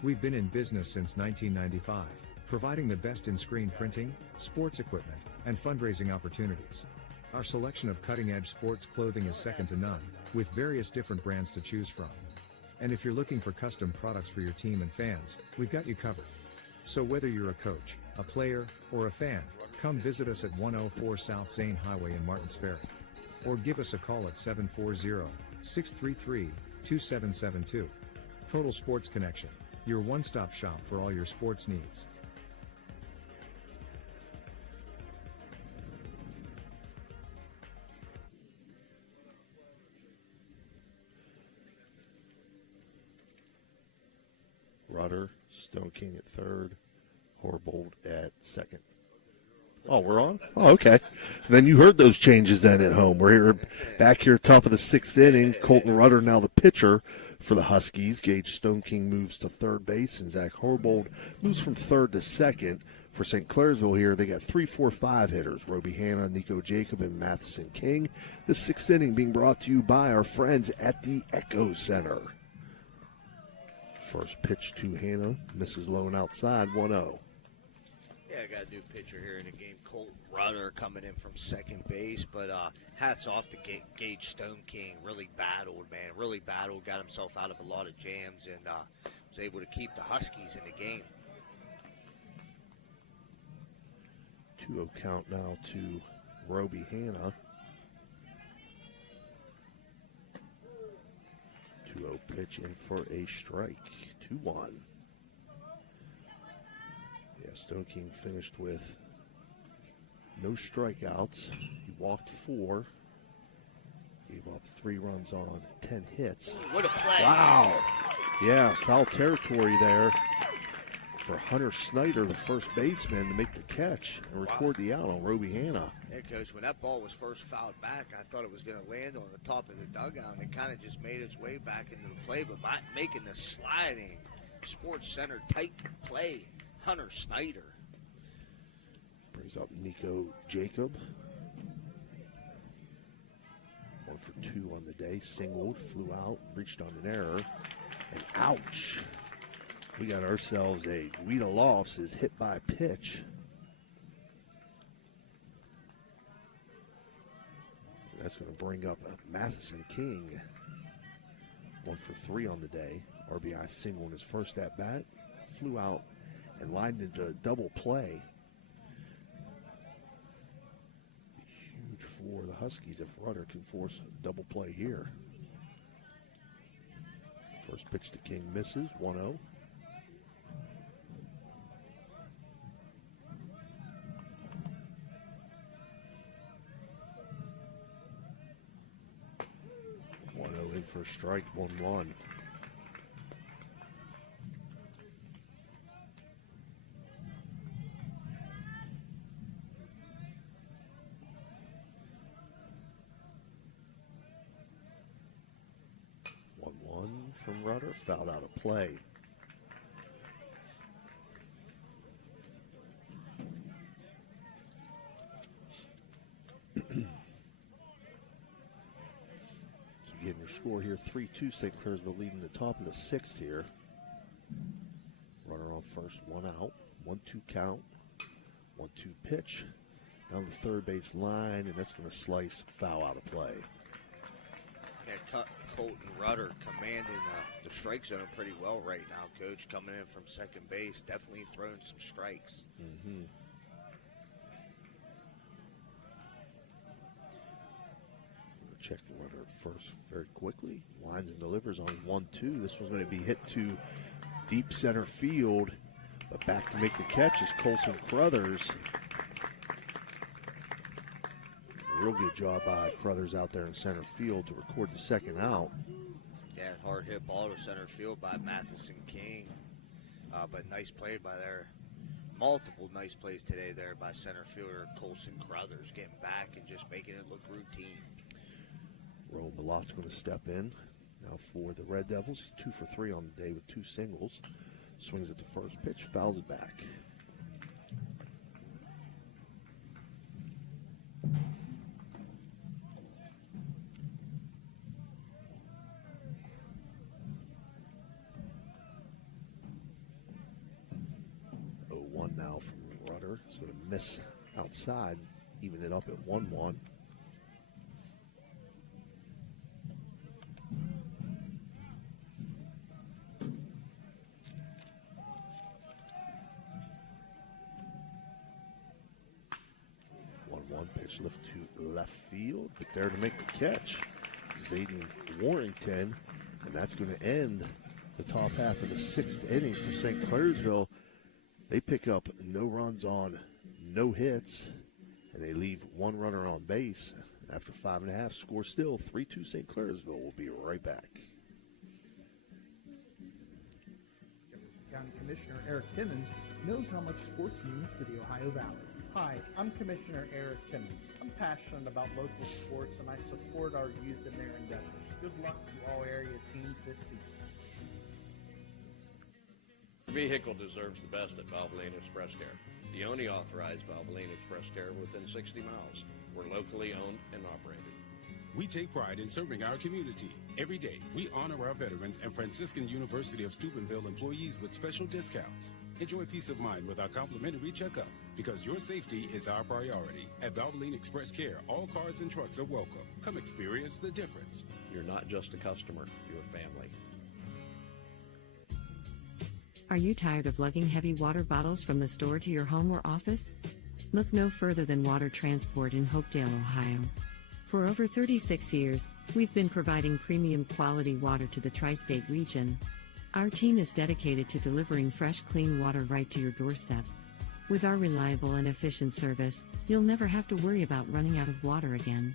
We've been in business since 1995, providing the best in screen printing, sports equipment, and fundraising opportunities. Our selection of cutting-edge sports clothing is second to none, with various different brands to choose from. And if you're looking for custom products for your team and fans, we've got you covered. So whether you're a coach, a player, or a fan, come visit us at 104 South Zane Highway in Martins Ferry. Or give us a call at 740-633-2772. Total Sports Connection, your one-stop shop for all your sports needs. Rudder, Stone King at third, Horbold at second. Oh, we're on? Oh, okay. Then you heard those changes then at home. We're here, back here top of the 6th inning. Colton Rudder now the pitcher for the Huskies. Gage Stone King moves to third base, and Zach Horbold moves from third to second. For St. Clairsville here, they got 3, 4, 5 hitters. Roby Hanna, Nico Jacob, and Matheson King. The 6th inning being brought to you by our friends at the Echo Center. First pitch to Hanna, misses low and outside, 1-0. Yeah, I got a new pitcher here in the game, Colton Rudder, coming in from second base. But hats off to Gage Stone King. Really battled, man. Really battled. Got himself out of a lot of jams and was able to keep the Huskies in the game. 2-0 count now to Roby Hanna. 2-0 pitch in for a strike. 2-1. Yeah, Stone King finished with no strikeouts. He walked 4. Gave up 3 runs on 10 hits. What a play. Wow. Yeah, foul territory there for Hunter Snyder, the first baseman, to make the catch and record the out on Roby Hanna. Yeah, Coach, when that ball was first fouled back, I thought it was going to land on the top of the dugout, and it kind of just made its way back into the play, but making the sliding Sports Center type play, Hunter Snyder. Brings up Nico Jacob. 1 for 2 on the day. Singled, flew out, reached on an error, and ouch. We got ourselves a Guida Lofts is hit by a pitch. That's going to bring up Matheson King. 1 for 3 on the day. RBI single in his first at bat. Flew out and lined into a double play. Huge for the Huskies if Rudder can force a double play here. First pitch to King misses, 1-0. In for a strike, 1-1. From Rudder, fouled out of play. Getting your score here, 3-2, St. Clairsville leading the top of the 6th here. Runner on first, 1 out, 1-2 count, 1-2 pitch. Down the third base line, and that's going to slice foul out of play. Yeah, Colton Rudder commanding the strike zone pretty well right now, Coach, coming in from second base, definitely throwing some strikes. Mm-hmm. Check the runner first very quickly. Lines and delivers on 1-2. This one's going to be hit to deep center field. But back to make the catch is Colson Crothers. Real good job by Crothers out there in center field to record the second out. Yeah, hard hit ball to center field by Matheson King. But nice play by there. Multiple nice plays today there by center fielder Colson Crothers, getting back and just making it look routine. Rowan Malot's going to step in now for the Red Devils. He's 2 for 3 on the day with 2 singles. Swings at the first pitch, fouls it back. Now from Rudder. He's going to miss outside, even it up at 1-1. 1-1 pitch lift to left field, but there to make the catch, Zayden Warrington, and that's going to end the top half of the 6th inning for St. Clairsville. They pick up no runs on no hits, and they leave 1 runner on base. After 5.5, score still 3-2 St. Clairsville. We'll be right back. Jefferson County Commissioner Eric Timmons knows how much sports means to the Ohio Valley. Hi, I'm Commissioner Eric Timmons. I'm passionate about local sports, and I support our youth in their endeavors. Good luck to all area teams this season. Your vehicle deserves the best at Valvoline Express Care. The only authorized Valvoline Express Care within 60 miles. We're locally owned and operated. We take pride in serving our community. Every day, we honor our veterans and Franciscan University of Steubenville employees with special discounts. Enjoy peace of mind with our complimentary checkup, because your safety is our priority. At Valvoline Express Care, all cars and trucks are welcome. Come experience the difference. You're not just a customer, you're a family. Are you tired of lugging heavy water bottles from the store to your home or office? Look no further than Water Transport in Hopedale, Ohio. For over 36 years, we've been providing premium quality water to the tri-state region. Our team is dedicated to delivering fresh, clean water right to your doorstep. With our reliable and efficient service, you'll never have to worry about running out of water again.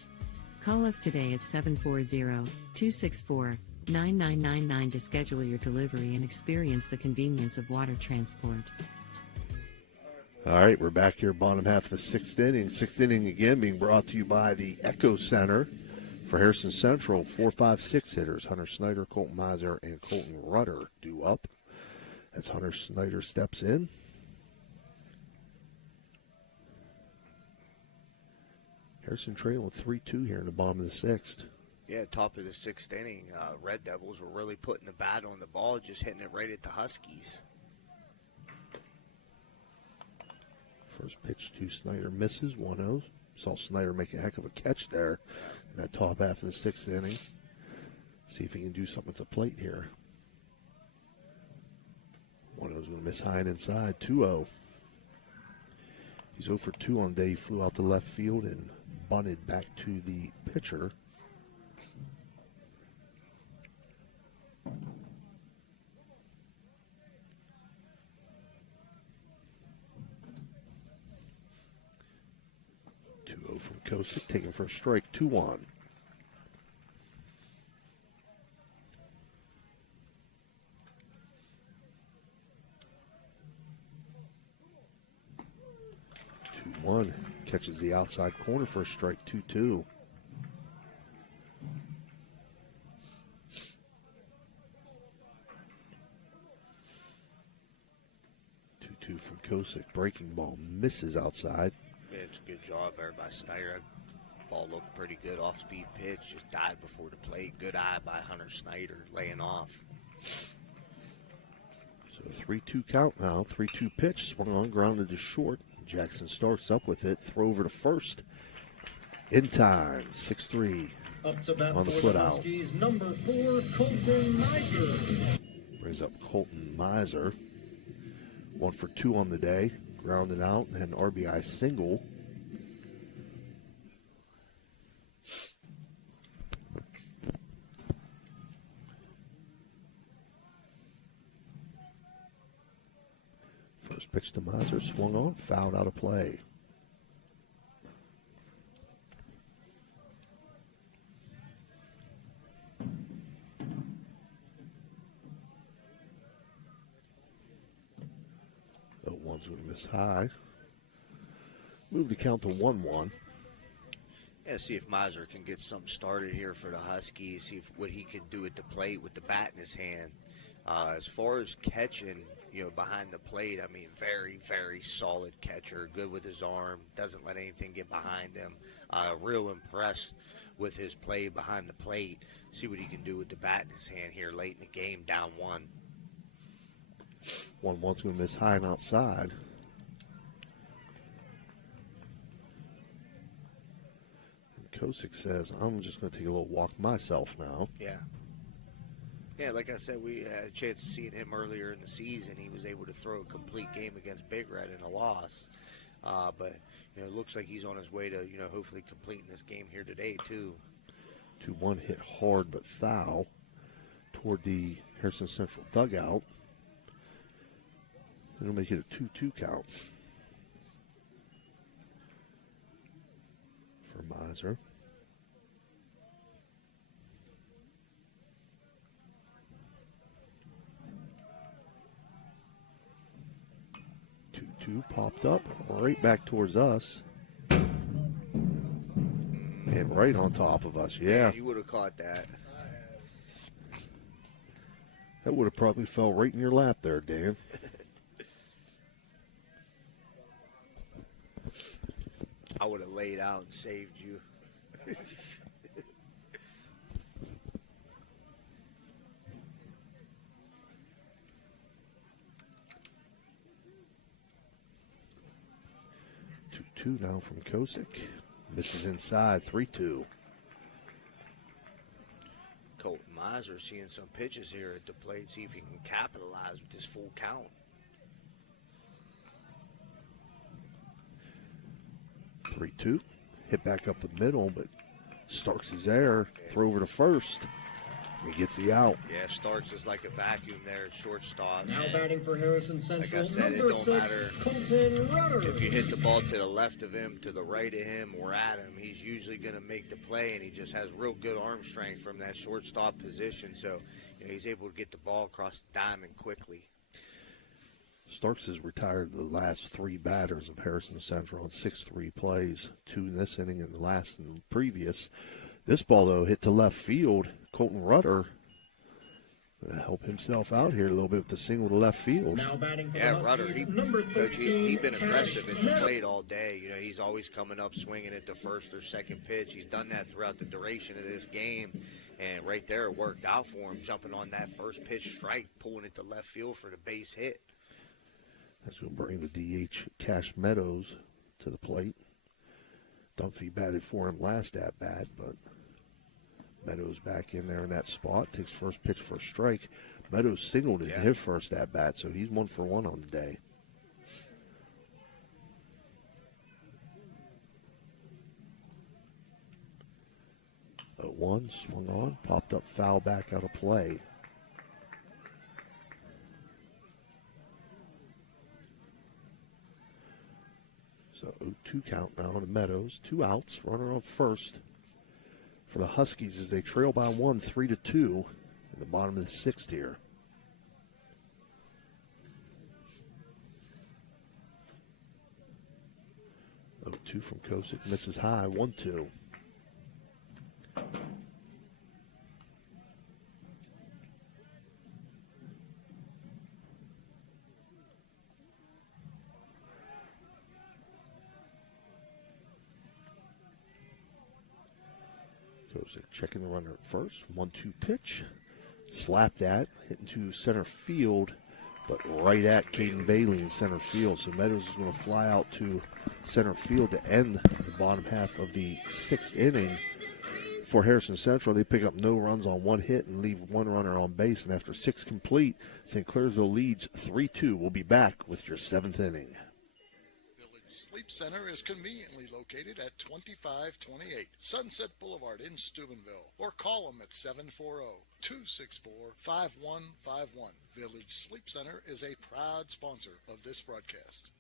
Call us today at 740-264-9999 to schedule your delivery and experience the convenience of water transport. All right, we're back here, bottom half of the sixth inning. Sixth inning again being brought to you by the Echo Center for Harrison Central. 4-5-6 hitters, Hunter Snyder, Colton Miser, and Colton Rudder due up as Hunter Snyder steps in. Harrison trailing 3-2 here in the bottom of the sixth. Yeah, top of the sixth inning, Red Devils were really putting the bat on the ball, just hitting it right at the Huskies. First pitch to Snyder misses, 1-0. Saw Snyder make a heck of a catch there in that top half of the sixth inning. See if he can do something at the plate here. 1-0's going to miss high and inside, 2-0. He's 0 for 2 on the day. He flew out to left field and bunted back to the pitcher. From Kosick, taking first strike, 2-1. Catches the outside corner for a strike, 2-2. From Kosick, breaking ball misses outside. Yeah, it's a good job there by Snyder. Ball looked pretty good, off-speed pitch, just died before the plate. Good eye by Hunter Snyder, laying off. So 3-2 count now, 3-2 pitch, swung on, grounded to short. Jackson starts up with it, throw over to first. In time, 6-3 Up to bat on the for foot the out. Huskies, number 4, Colton Miser. Brings up Colton Miser. 1 for 2 on the day. Grounded out, and an RBI single. First pitch to Miser, swung on, fouled out of play. One's going to miss high. Move to count to 1-1. Yeah, see if Miser can get something started here for the Huskies, see what he can do at the plate with the bat in his hand. As far as catching, behind the plate, I mean, very, very solid catcher, good with his arm, doesn't let anything get behind him. Real impressed with his play behind the plate. See what he can do with the bat in his hand here late in the game, down 1. 1-1's going to miss high and outside. And Kosick says, I'm just going to take a little walk myself now. Yeah. Yeah, like I said, we had a chance of seeing him earlier in the season. He was able to throw a complete game against Big Red in a loss. But, it looks like he's on his way to, hopefully completing this game here today, too. 2-1 hit hard but foul toward the Harrison Central dugout. It'll make it a 2-2 count for Miser. Two popped up right back towards us. And right on top of us, yeah. You would have caught that. That would have probably fell right in your lap there, Dan. I would have laid out and saved you. 2-2 now from Kosick. Misses inside, 3-2. Colton Miser seeing some pitches here at the plate, see if he can capitalize with this full count. 3-2. Hit back up the middle, but Starks is there. Throw over to first. He gets the out. Yeah, Starks is like a vacuum there at shortstop. Now batting for Harrison Central, like I said, number it don't 6, matter Colton Rudder. if you hit the ball to the left of him, to the right of him, or at him. He's usually going to make the play, and he just has real good arm strength from that shortstop position. So he's able to get the ball across the diamond quickly. Starks has retired the last 3 batters of Harrison Central in 6-3 plays, 2 in this inning and the last in the previous. This ball, though, hit to left field. Colton Rudder going to help himself out here a little bit with the single to left field. Now batting for Yeah, the Rudder, Huskies, number 13, he's been aggressive at the Cash plate all day. He's always coming up swinging at the first or second pitch. He's done that throughout the duration of this game. And right there, it worked out for him, jumping on that first pitch strike, pulling it to left field for the base hit. That's going to bring the DH Cash Meadows to the plate. Dunphy batted for him last at bat, but Meadows back in there in that spot. Takes first pitch for a strike. Meadows singled in his first at bat, so he's 1 for 1 on the day. A 1 swung on, popped up foul back out of play. So 0-2 count now to Meadows. 2 outs, runner on first for the Huskies as they trail by 1, 3-2 in the bottom of the 6th here. Oh, 2 from Kosick, misses high, 1-2. Checking the runner at first. 1-2 pitch. Slapped that. Hitting to center field, but right at Caden Bailey in center field. So Meadows is going to fly out to center field to end the bottom half of the 6th inning. For Harrison Central, they pick up no runs on 1 hit and leave 1 runner on base. And after 6 complete, St. Clairsville leads 3-2. We'll be back with your 7th inning. Sleep Center is conveniently located at 2528 Sunset Boulevard in Steubenville, or call them at 740-264-5151. Village Sleep Center is a proud sponsor of this broadcast.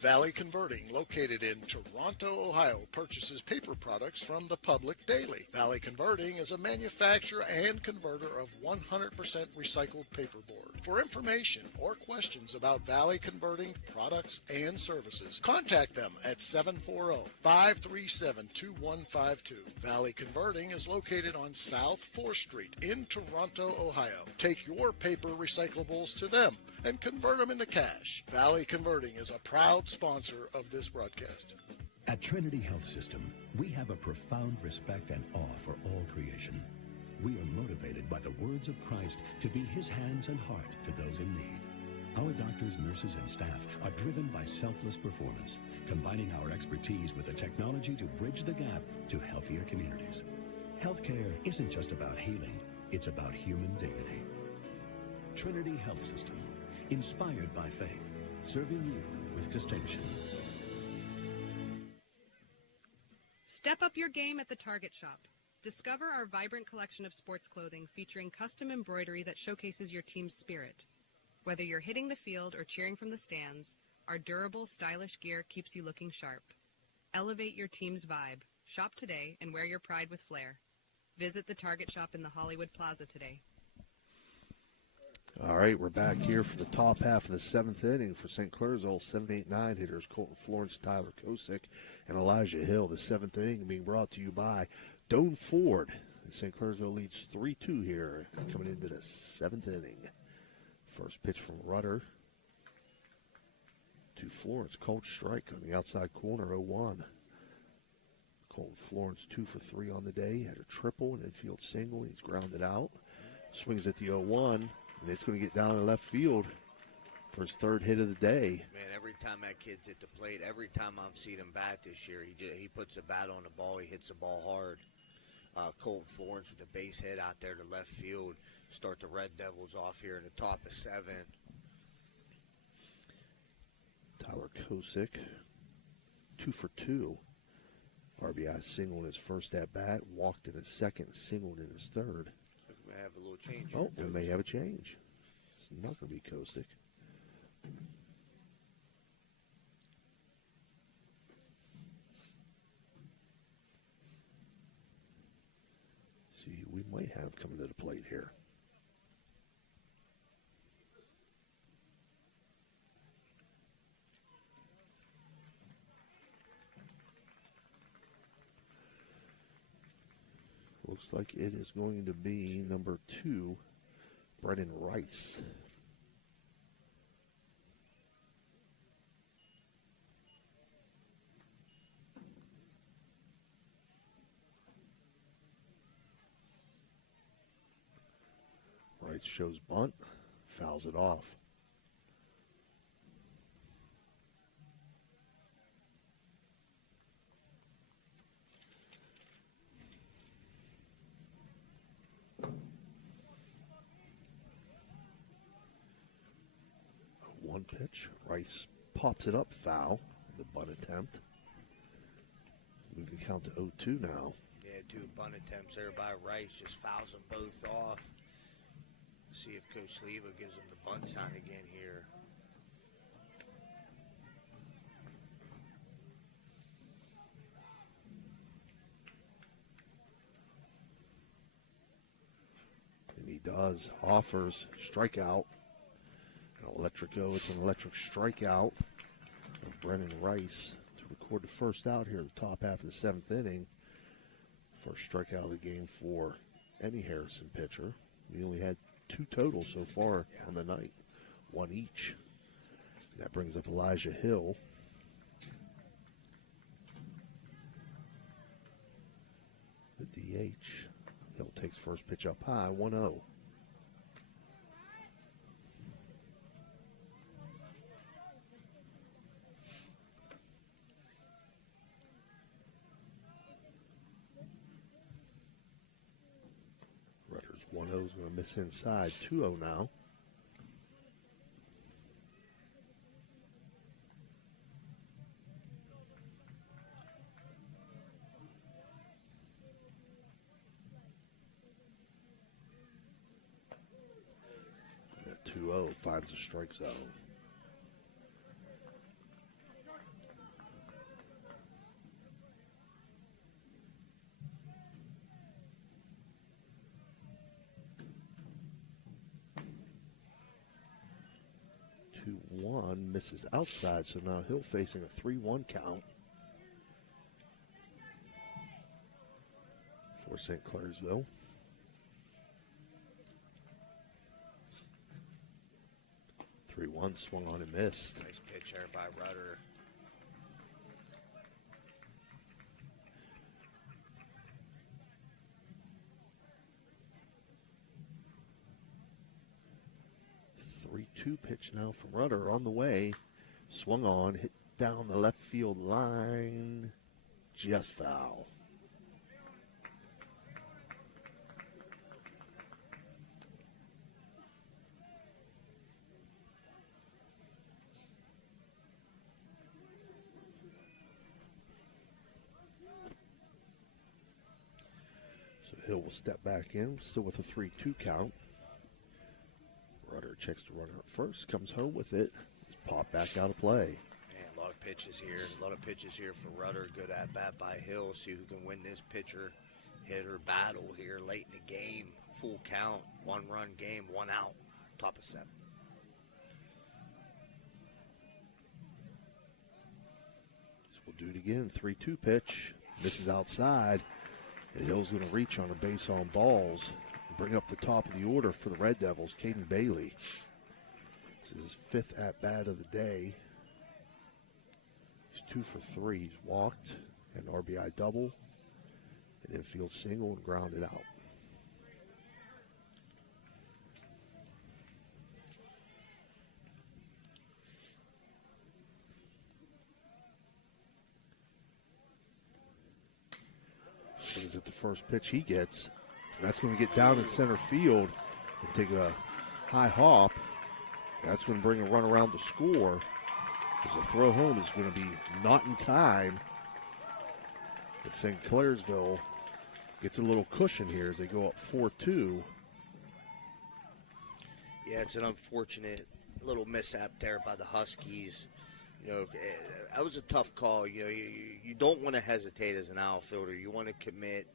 Valley Converting, located in Toronto, Ohio, purchases paper products from the public daily. Valley Converting is a manufacturer and converter of 100% recycled paperboard. For information or questions about Valley Converting products and services, contact them at 740-537-2152. Valley Converting is located on South 4th Street in Toronto, Ohio. Take your paper recyclables to them and convert them into cash. Valley Converting is a proud sponsor of this broadcast. At Trinity Health System, we have a profound respect and awe for all creation. We are motivated by the words of Christ to be his hands and heart to those in need. Our doctors, nurses, and staff are driven by selfless performance, combining our expertise with the technology to bridge the gap to healthier communities. Healthcare isn't just about healing, it's about human dignity. Trinity Health System, inspired by faith, serving you with distinction. Step up your game at the Target Shop. Discover our vibrant collection of sports clothing featuring custom embroidery that showcases your team's spirit. Whether you're hitting the field or cheering from the stands, our durable, stylish gear keeps you looking sharp. Elevate your team's vibe. Shop today and wear your pride with flair. Visit the Target Shop in the Hollywood Plaza today. All right, we're back here for the top half of the 7th inning for St. Clairsville. 7-8-9 hitters Colton Florence, Tyler Kosick, and Elijah Hill. The 7th inning being brought to you by Doan Ford. St. Clairsville leads 3-2 here, coming into the 7th inning. First pitch from Rudder to Florence. Called strike on the outside corner, 0-1. Colton Florence 2 for 3 on the day. Had a triple, an infield single, and he's grounded out. Swings at the 0-1. And it's going to get down in left field for his 3rd hit of the day. Man, every time that kid's at the plate, every time I've seen him bat this year, he puts a bat on the ball. He hits the ball hard. Colton Florence with the base hit out there to left field. Start the Red Devils off here in the top of 7. Tyler Kosick, 2 for 2. RBI singled in his first at-bat, walked in his second, singled in his third. We may have a little change. Oh, we may have a change. It's not going to be Kostic. See, we might have coming to the plate here. Looks like it is going to be number 2, Brennan Rice. Rice shows bunt, fouls it off. One pitch. Rice pops it up, foul. The bunt attempt. Move the count to 0-2 now. Yeah, 2 bunt attempts there by Rice. Just fouls them both off. See if Coach Leva gives him the bunt sign again here. And he does. Offers strikeout. It's an electric strikeout of Brennan Rice to record the first out here at the top half of the 7th inning. First strikeout of the game for any Harrison pitcher. We only had 2 total so far on the night, 1 each. And that brings up Elijah Hill. The DH. Hill takes first pitch up high, 1-0. Rutter's 1-0 is going to miss inside, 2-0 now. At 2-0 finds a strike zone. One misses outside, so now Hill facing a 3-1 count for St. Clairsville. Three-one swung on and missed. Nice pitch there by Rudder. Two pitch now from Rudder on the way. Swung on, hit down the left field line. Just foul. So Hill will step back in, still with a 3-2 count. Rudder checks the runner up first, comes home with it. It's popped back out of play. Man, a lot of pitches here. A lot of pitches here for Rudder. Good at bat by Hill. See who can win this pitcher hitter battle here late in the game. Full count, 1-run game, 1 out, top of 7. So we'll do it again. 3-2 pitch. Misses outside. And Hill's going to reach on a base on balls. Bring up the top of the order for the Red Devils, Caden Bailey. This is his 5th at-bat of the day. He's 2 for 3. He's walked, an RBI double, an infield single, and grounded out. Swings at the first pitch he gets. That's going to get down in center field and take a high hop. That's going to bring a run around to score. Because the throw home is going to be not in time. But St. Clairsville gets a little cushion here as they go up 4-2. Yeah, it's an unfortunate little mishap there by the Huskies. You know, that was a tough call. You know, you don't want to hesitate as an outfielder. You want to commit.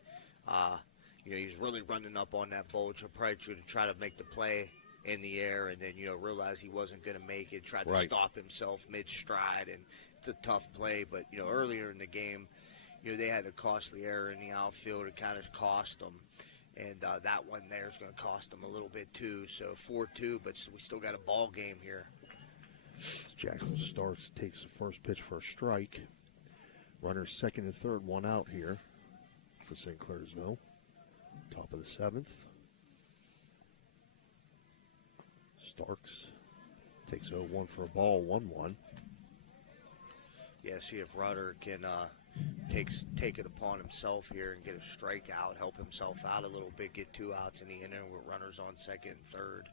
You know, he's really running up on that bulge. He'll probably try to make the play in the air and then, you know, realize he wasn't going to make it, tried to stop himself mid-stride, and it's a tough play. But, you know, earlier in the game, you know, they had a costly error in the outfield. It kind of cost them. And that one there is going to cost them a little bit too. So 4-2, but we still got a ball game here. Jackson Starks takes the first pitch for a strike. Runners second and third, one out here for St. Clairsville. Top of the seventh. Starks takes 0-1 for a ball, 1-1. Yeah, see if Rudder can take it upon himself here and get a strikeout, help himself out a little bit, get 2 outs in the inning with runners on second and third.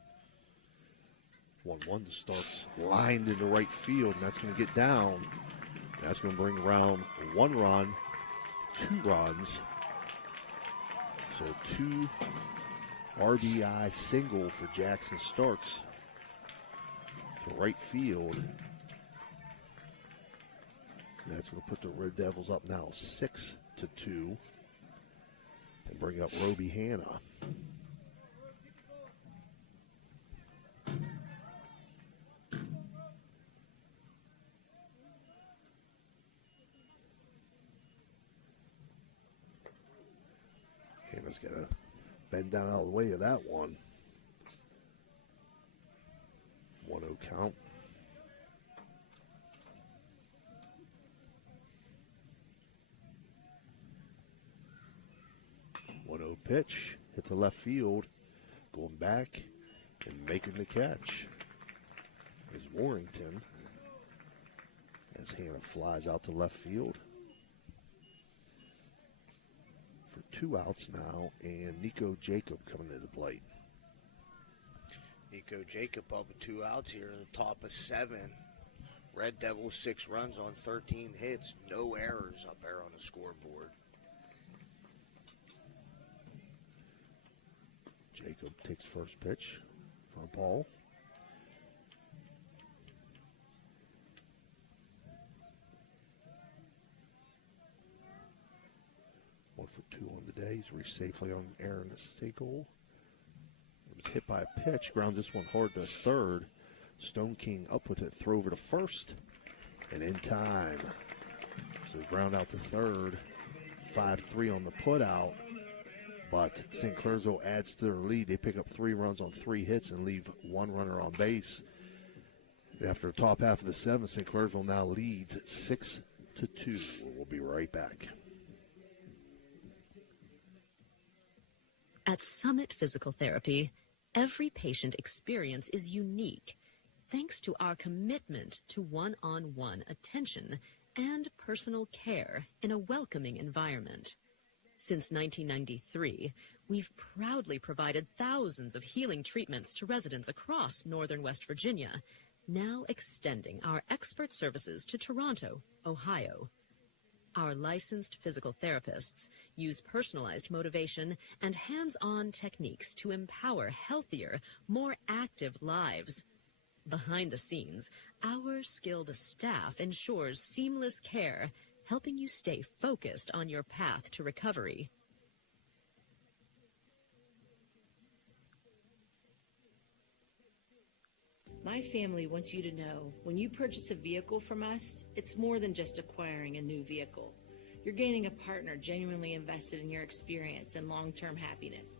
1-1 to Starks, lined into right field, and that's going to get down. That's going to bring around 1 run, 2 runs. So 2 RBI single for Jackson Starks to right field. And that's going to put the Red Devils up now 6-2 and bring up Roby Hanna. Hanna's got to bend down out of the way of that one. 1-0 count. 1-0 pitch, hit the left field, going back and making the catch is Warrington as Hanna flies out to left field for 2 outs now, and Nico Jacob coming to the plate. Nico Jacob up with 2 outs here in the top of 7. Red Devils 6 runs on 13 hits, no errors up there on the scoreboard. Jacob takes first pitch for a ball. One for 2 on the day. He's reached safely on Aaron Single. It was hit by a pitch. Grounds this one hard to third. Stone King up with it. Throw over to first. And in time. So ground out to third. 5-3 on the put out. But St. Clairsville adds to their lead. They pick up 3 runs on 3 hits and leave 1 runner on base. After the top half of the 7th, St. Clairsville now leads 6-2. We'll be right back. At Summit Physical Therapy, every patient experience is unique thanks to our commitment to one-on-one attention and personal care in a welcoming environment. Since 1993, we've proudly provided thousands of healing treatments to residents across northern West Virginia, now extending our expert services to Toronto, Ohio. Our licensed physical therapists use personalized motivation and hands-on techniques to empower healthier, more active lives. Behind the scenes, our skilled staff ensures seamless care, helping you stay focused on your path to recovery. My family wants you to know, when you purchase a vehicle from us, it's more than just acquiring a new vehicle. You're gaining a partner genuinely invested in your experience and long-term happiness.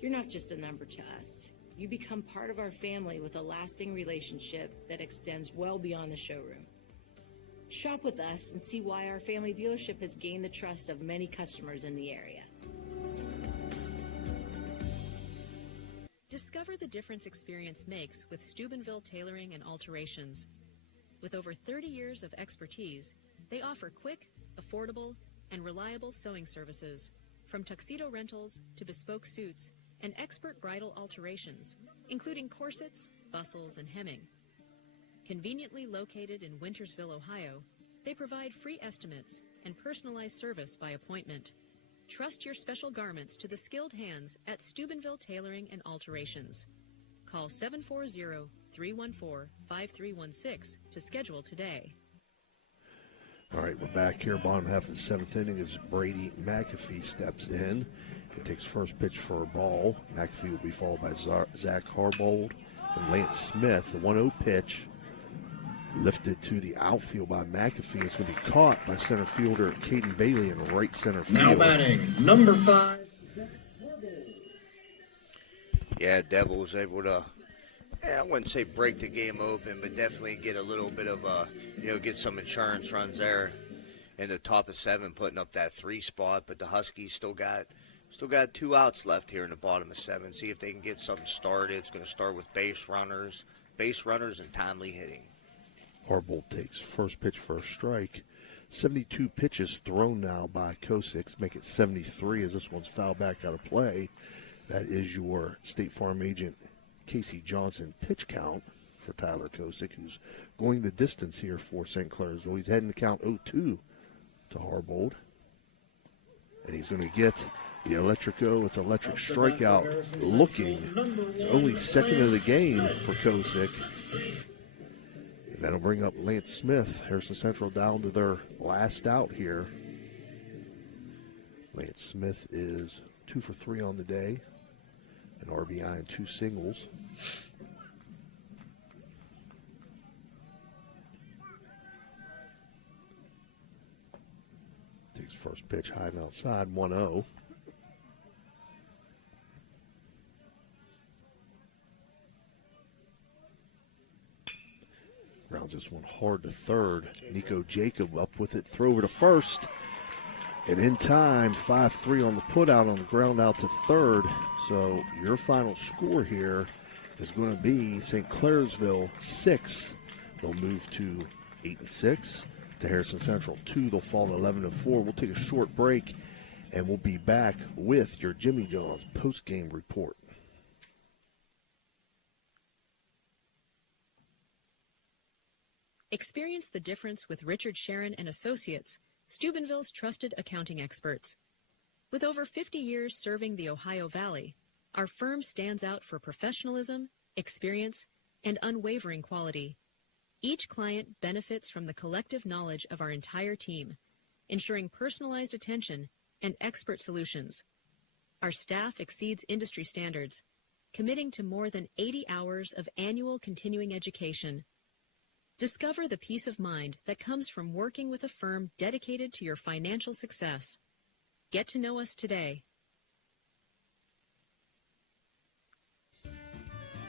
You're not just a number to us. You become part of our family with a lasting relationship that extends well beyond the showroom. Shop with us and see why our family dealership has gained the trust of many customers in the area. Discover the difference experience makes with Steubenville Tailoring and Alterations. With over 30 years of expertise, they offer quick, affordable, and reliable sewing services, from tuxedo rentals to bespoke suits and expert bridal alterations, including corsets, bustles, and hemming. Conveniently located in Wintersville, Ohio, they provide free estimates and personalized service by appointment. Trust your special garments to the skilled hands at Steubenville Tailoring and Alterations. Call 740-314-5316 to schedule today. All right, we're back here, bottom half of the seventh inning as Brady McAfee steps in. He takes first pitch for a ball. McAfee will be followed by Zach Harbold and Lance Smith. The 1-0 pitch lifted to the outfield by McAfee. It's going to be caught by center fielder Caden Bailey in right center field. Now batting, number 5. Yeah, Devils able to, I wouldn't say break the game open, but definitely get a little bit of get some insurance runs there in the top of 7, putting up that 3 spot. But the Huskies still got 2 outs left here in the bottom of 7. See if they can get something started. It's going to start with base runners and timely hitting. Harbold takes first pitch for a strike. 72 pitches thrown now by Kosick. Make it 73 as this one's fouled back out of play. That is your State Farm agent Casey Johnson pitch count for Tyler Kosick, who's going the distance here for St. Clairsville. He's heading to count 0-2 to Harbold. And he's going to get the It's electric strikeout looking. It's only second of the game for Kosick. And that'll bring up Lance Smith. Harrison Central down to their last out here. Lance Smith is 2 for 3 on the day. An RBI and 2 singles. Takes first pitch high and outside, 1-0. Rounds this one hard to third. Nico Jacob up with it, throw over to first. And in time, 5-3 on the putout on the ground out to third. So your final score here is going to be St. Clairsville 6. They'll move to 8-6. To Harrison Central 2. They'll fall to 11-4. We'll take a short break, and we'll be back with your Jimmy John's post-game report. Experience the difference with Richard Sharon and Associates, Steubenville's trusted accounting experts. With over 50 years serving the Ohio Valley, our firm stands out for professionalism, experience, and unwavering quality. Each client benefits from the collective knowledge of our entire team, ensuring personalized attention and expert solutions. Our staff exceeds industry standards, committing to more than 80 hours of annual continuing education. Discover the peace of mind that comes from working with a firm dedicated to your financial success. Get to know us today.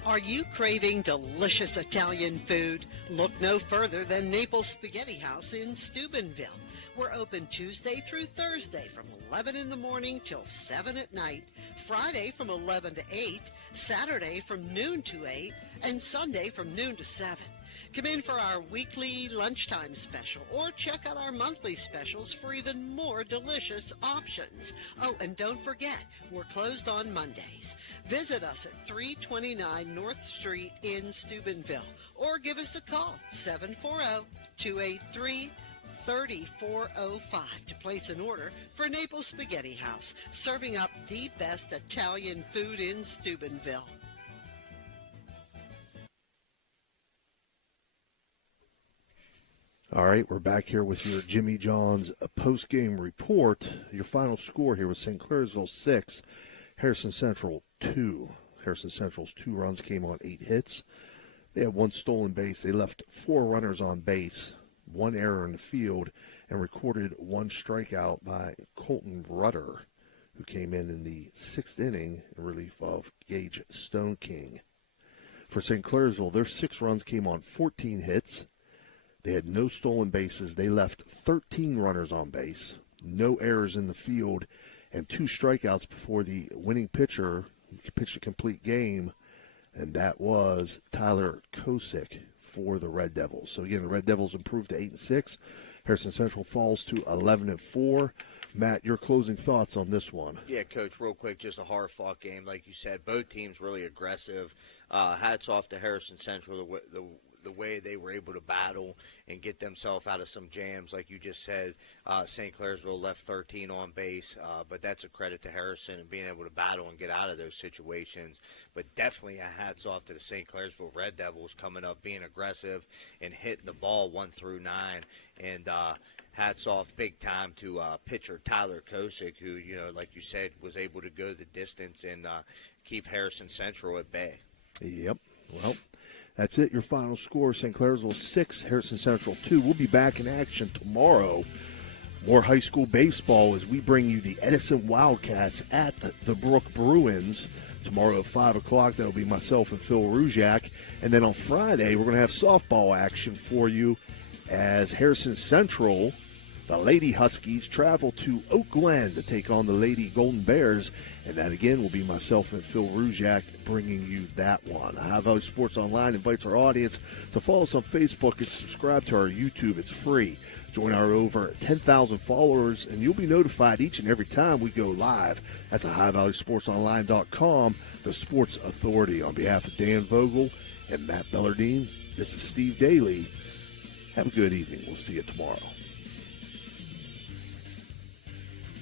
Are you craving delicious Italian food? Look no further than Naples Spaghetti House in Steubenville. We're open Tuesday through Thursday from 11 in the morning till 7 at night, Friday from 11 to 8, Saturday from noon to 8, and Sunday from noon to 7. Come in for our weekly lunchtime special or check out our monthly specials for even more delicious options. Oh, and don't forget, we're closed on Mondays. Visit us at 329 North Street in Steubenville or give us a call, 740-283-3405 to place an order for Naples Spaghetti House, serving up the best Italian food in Steubenville. All right, we're back here with your Jimmy John's post-game report. Your final score here was St. Clairsville 6, Harrison Central 2. Harrison Central's 2 runs came on 8 hits. They had 1 stolen base. They left 4 runners on base, 1 error in the field, and recorded 1 strikeout by Colton Rudder, who came in the 6th inning in relief of Gage Stone King. For St. Clairsville, their 6 runs came on 14 hits. They had no stolen bases. They left 13 runners on base, no errors in the field, and 2 strikeouts before the winning pitcher pitched a complete game, and that was Tyler Kosick for the Red Devils. So, again, the Red Devils improved to 8-6. Harrison Central falls to 11-4. Matt, your closing thoughts on this one? Yeah, Coach, real quick, just a hard-fought game. Like you said, both teams really aggressive. Hats off to Harrison Central, the way they were able to battle and get themselves out of some jams. Like you just said, St. Clairsville left 13 on base, but that's a credit to Harrison and being able to battle and get out of those situations. But definitely a hats off to the St. Clairsville Red Devils coming up, being aggressive and hitting the ball 1 through 9. And hats off big time to pitcher Tyler Kosick, who, like you said, was able to go the distance and keep Harrison Central at bay. Yep. Well, that's it. Your final score, St. Clairsville 6, Harrison Central 2. We'll be back in action tomorrow. More high school baseball as we bring you the Edison Wildcats at the Brook Bruins. Tomorrow at 5 o'clock, that'll be myself and Phil Ruzak. And then on Friday, we're going to have softball action for you as Harrison Central, the Lady Huskies, travel to Oak Glen to take on the Lady Golden Bears. And that, again, will be myself and Phil Ruzak bringing you that one. High Valley Sports Online invites our audience to follow us on Facebook and subscribe to our YouTube. It's free. Join our over 10,000 followers, and you'll be notified each and every time we go live. That's at highvalleysportsonline.com, the sports authority. On behalf of Dan Vogel and Matt Bellardine, this is Steve Daly. Have a good evening. We'll see you tomorrow.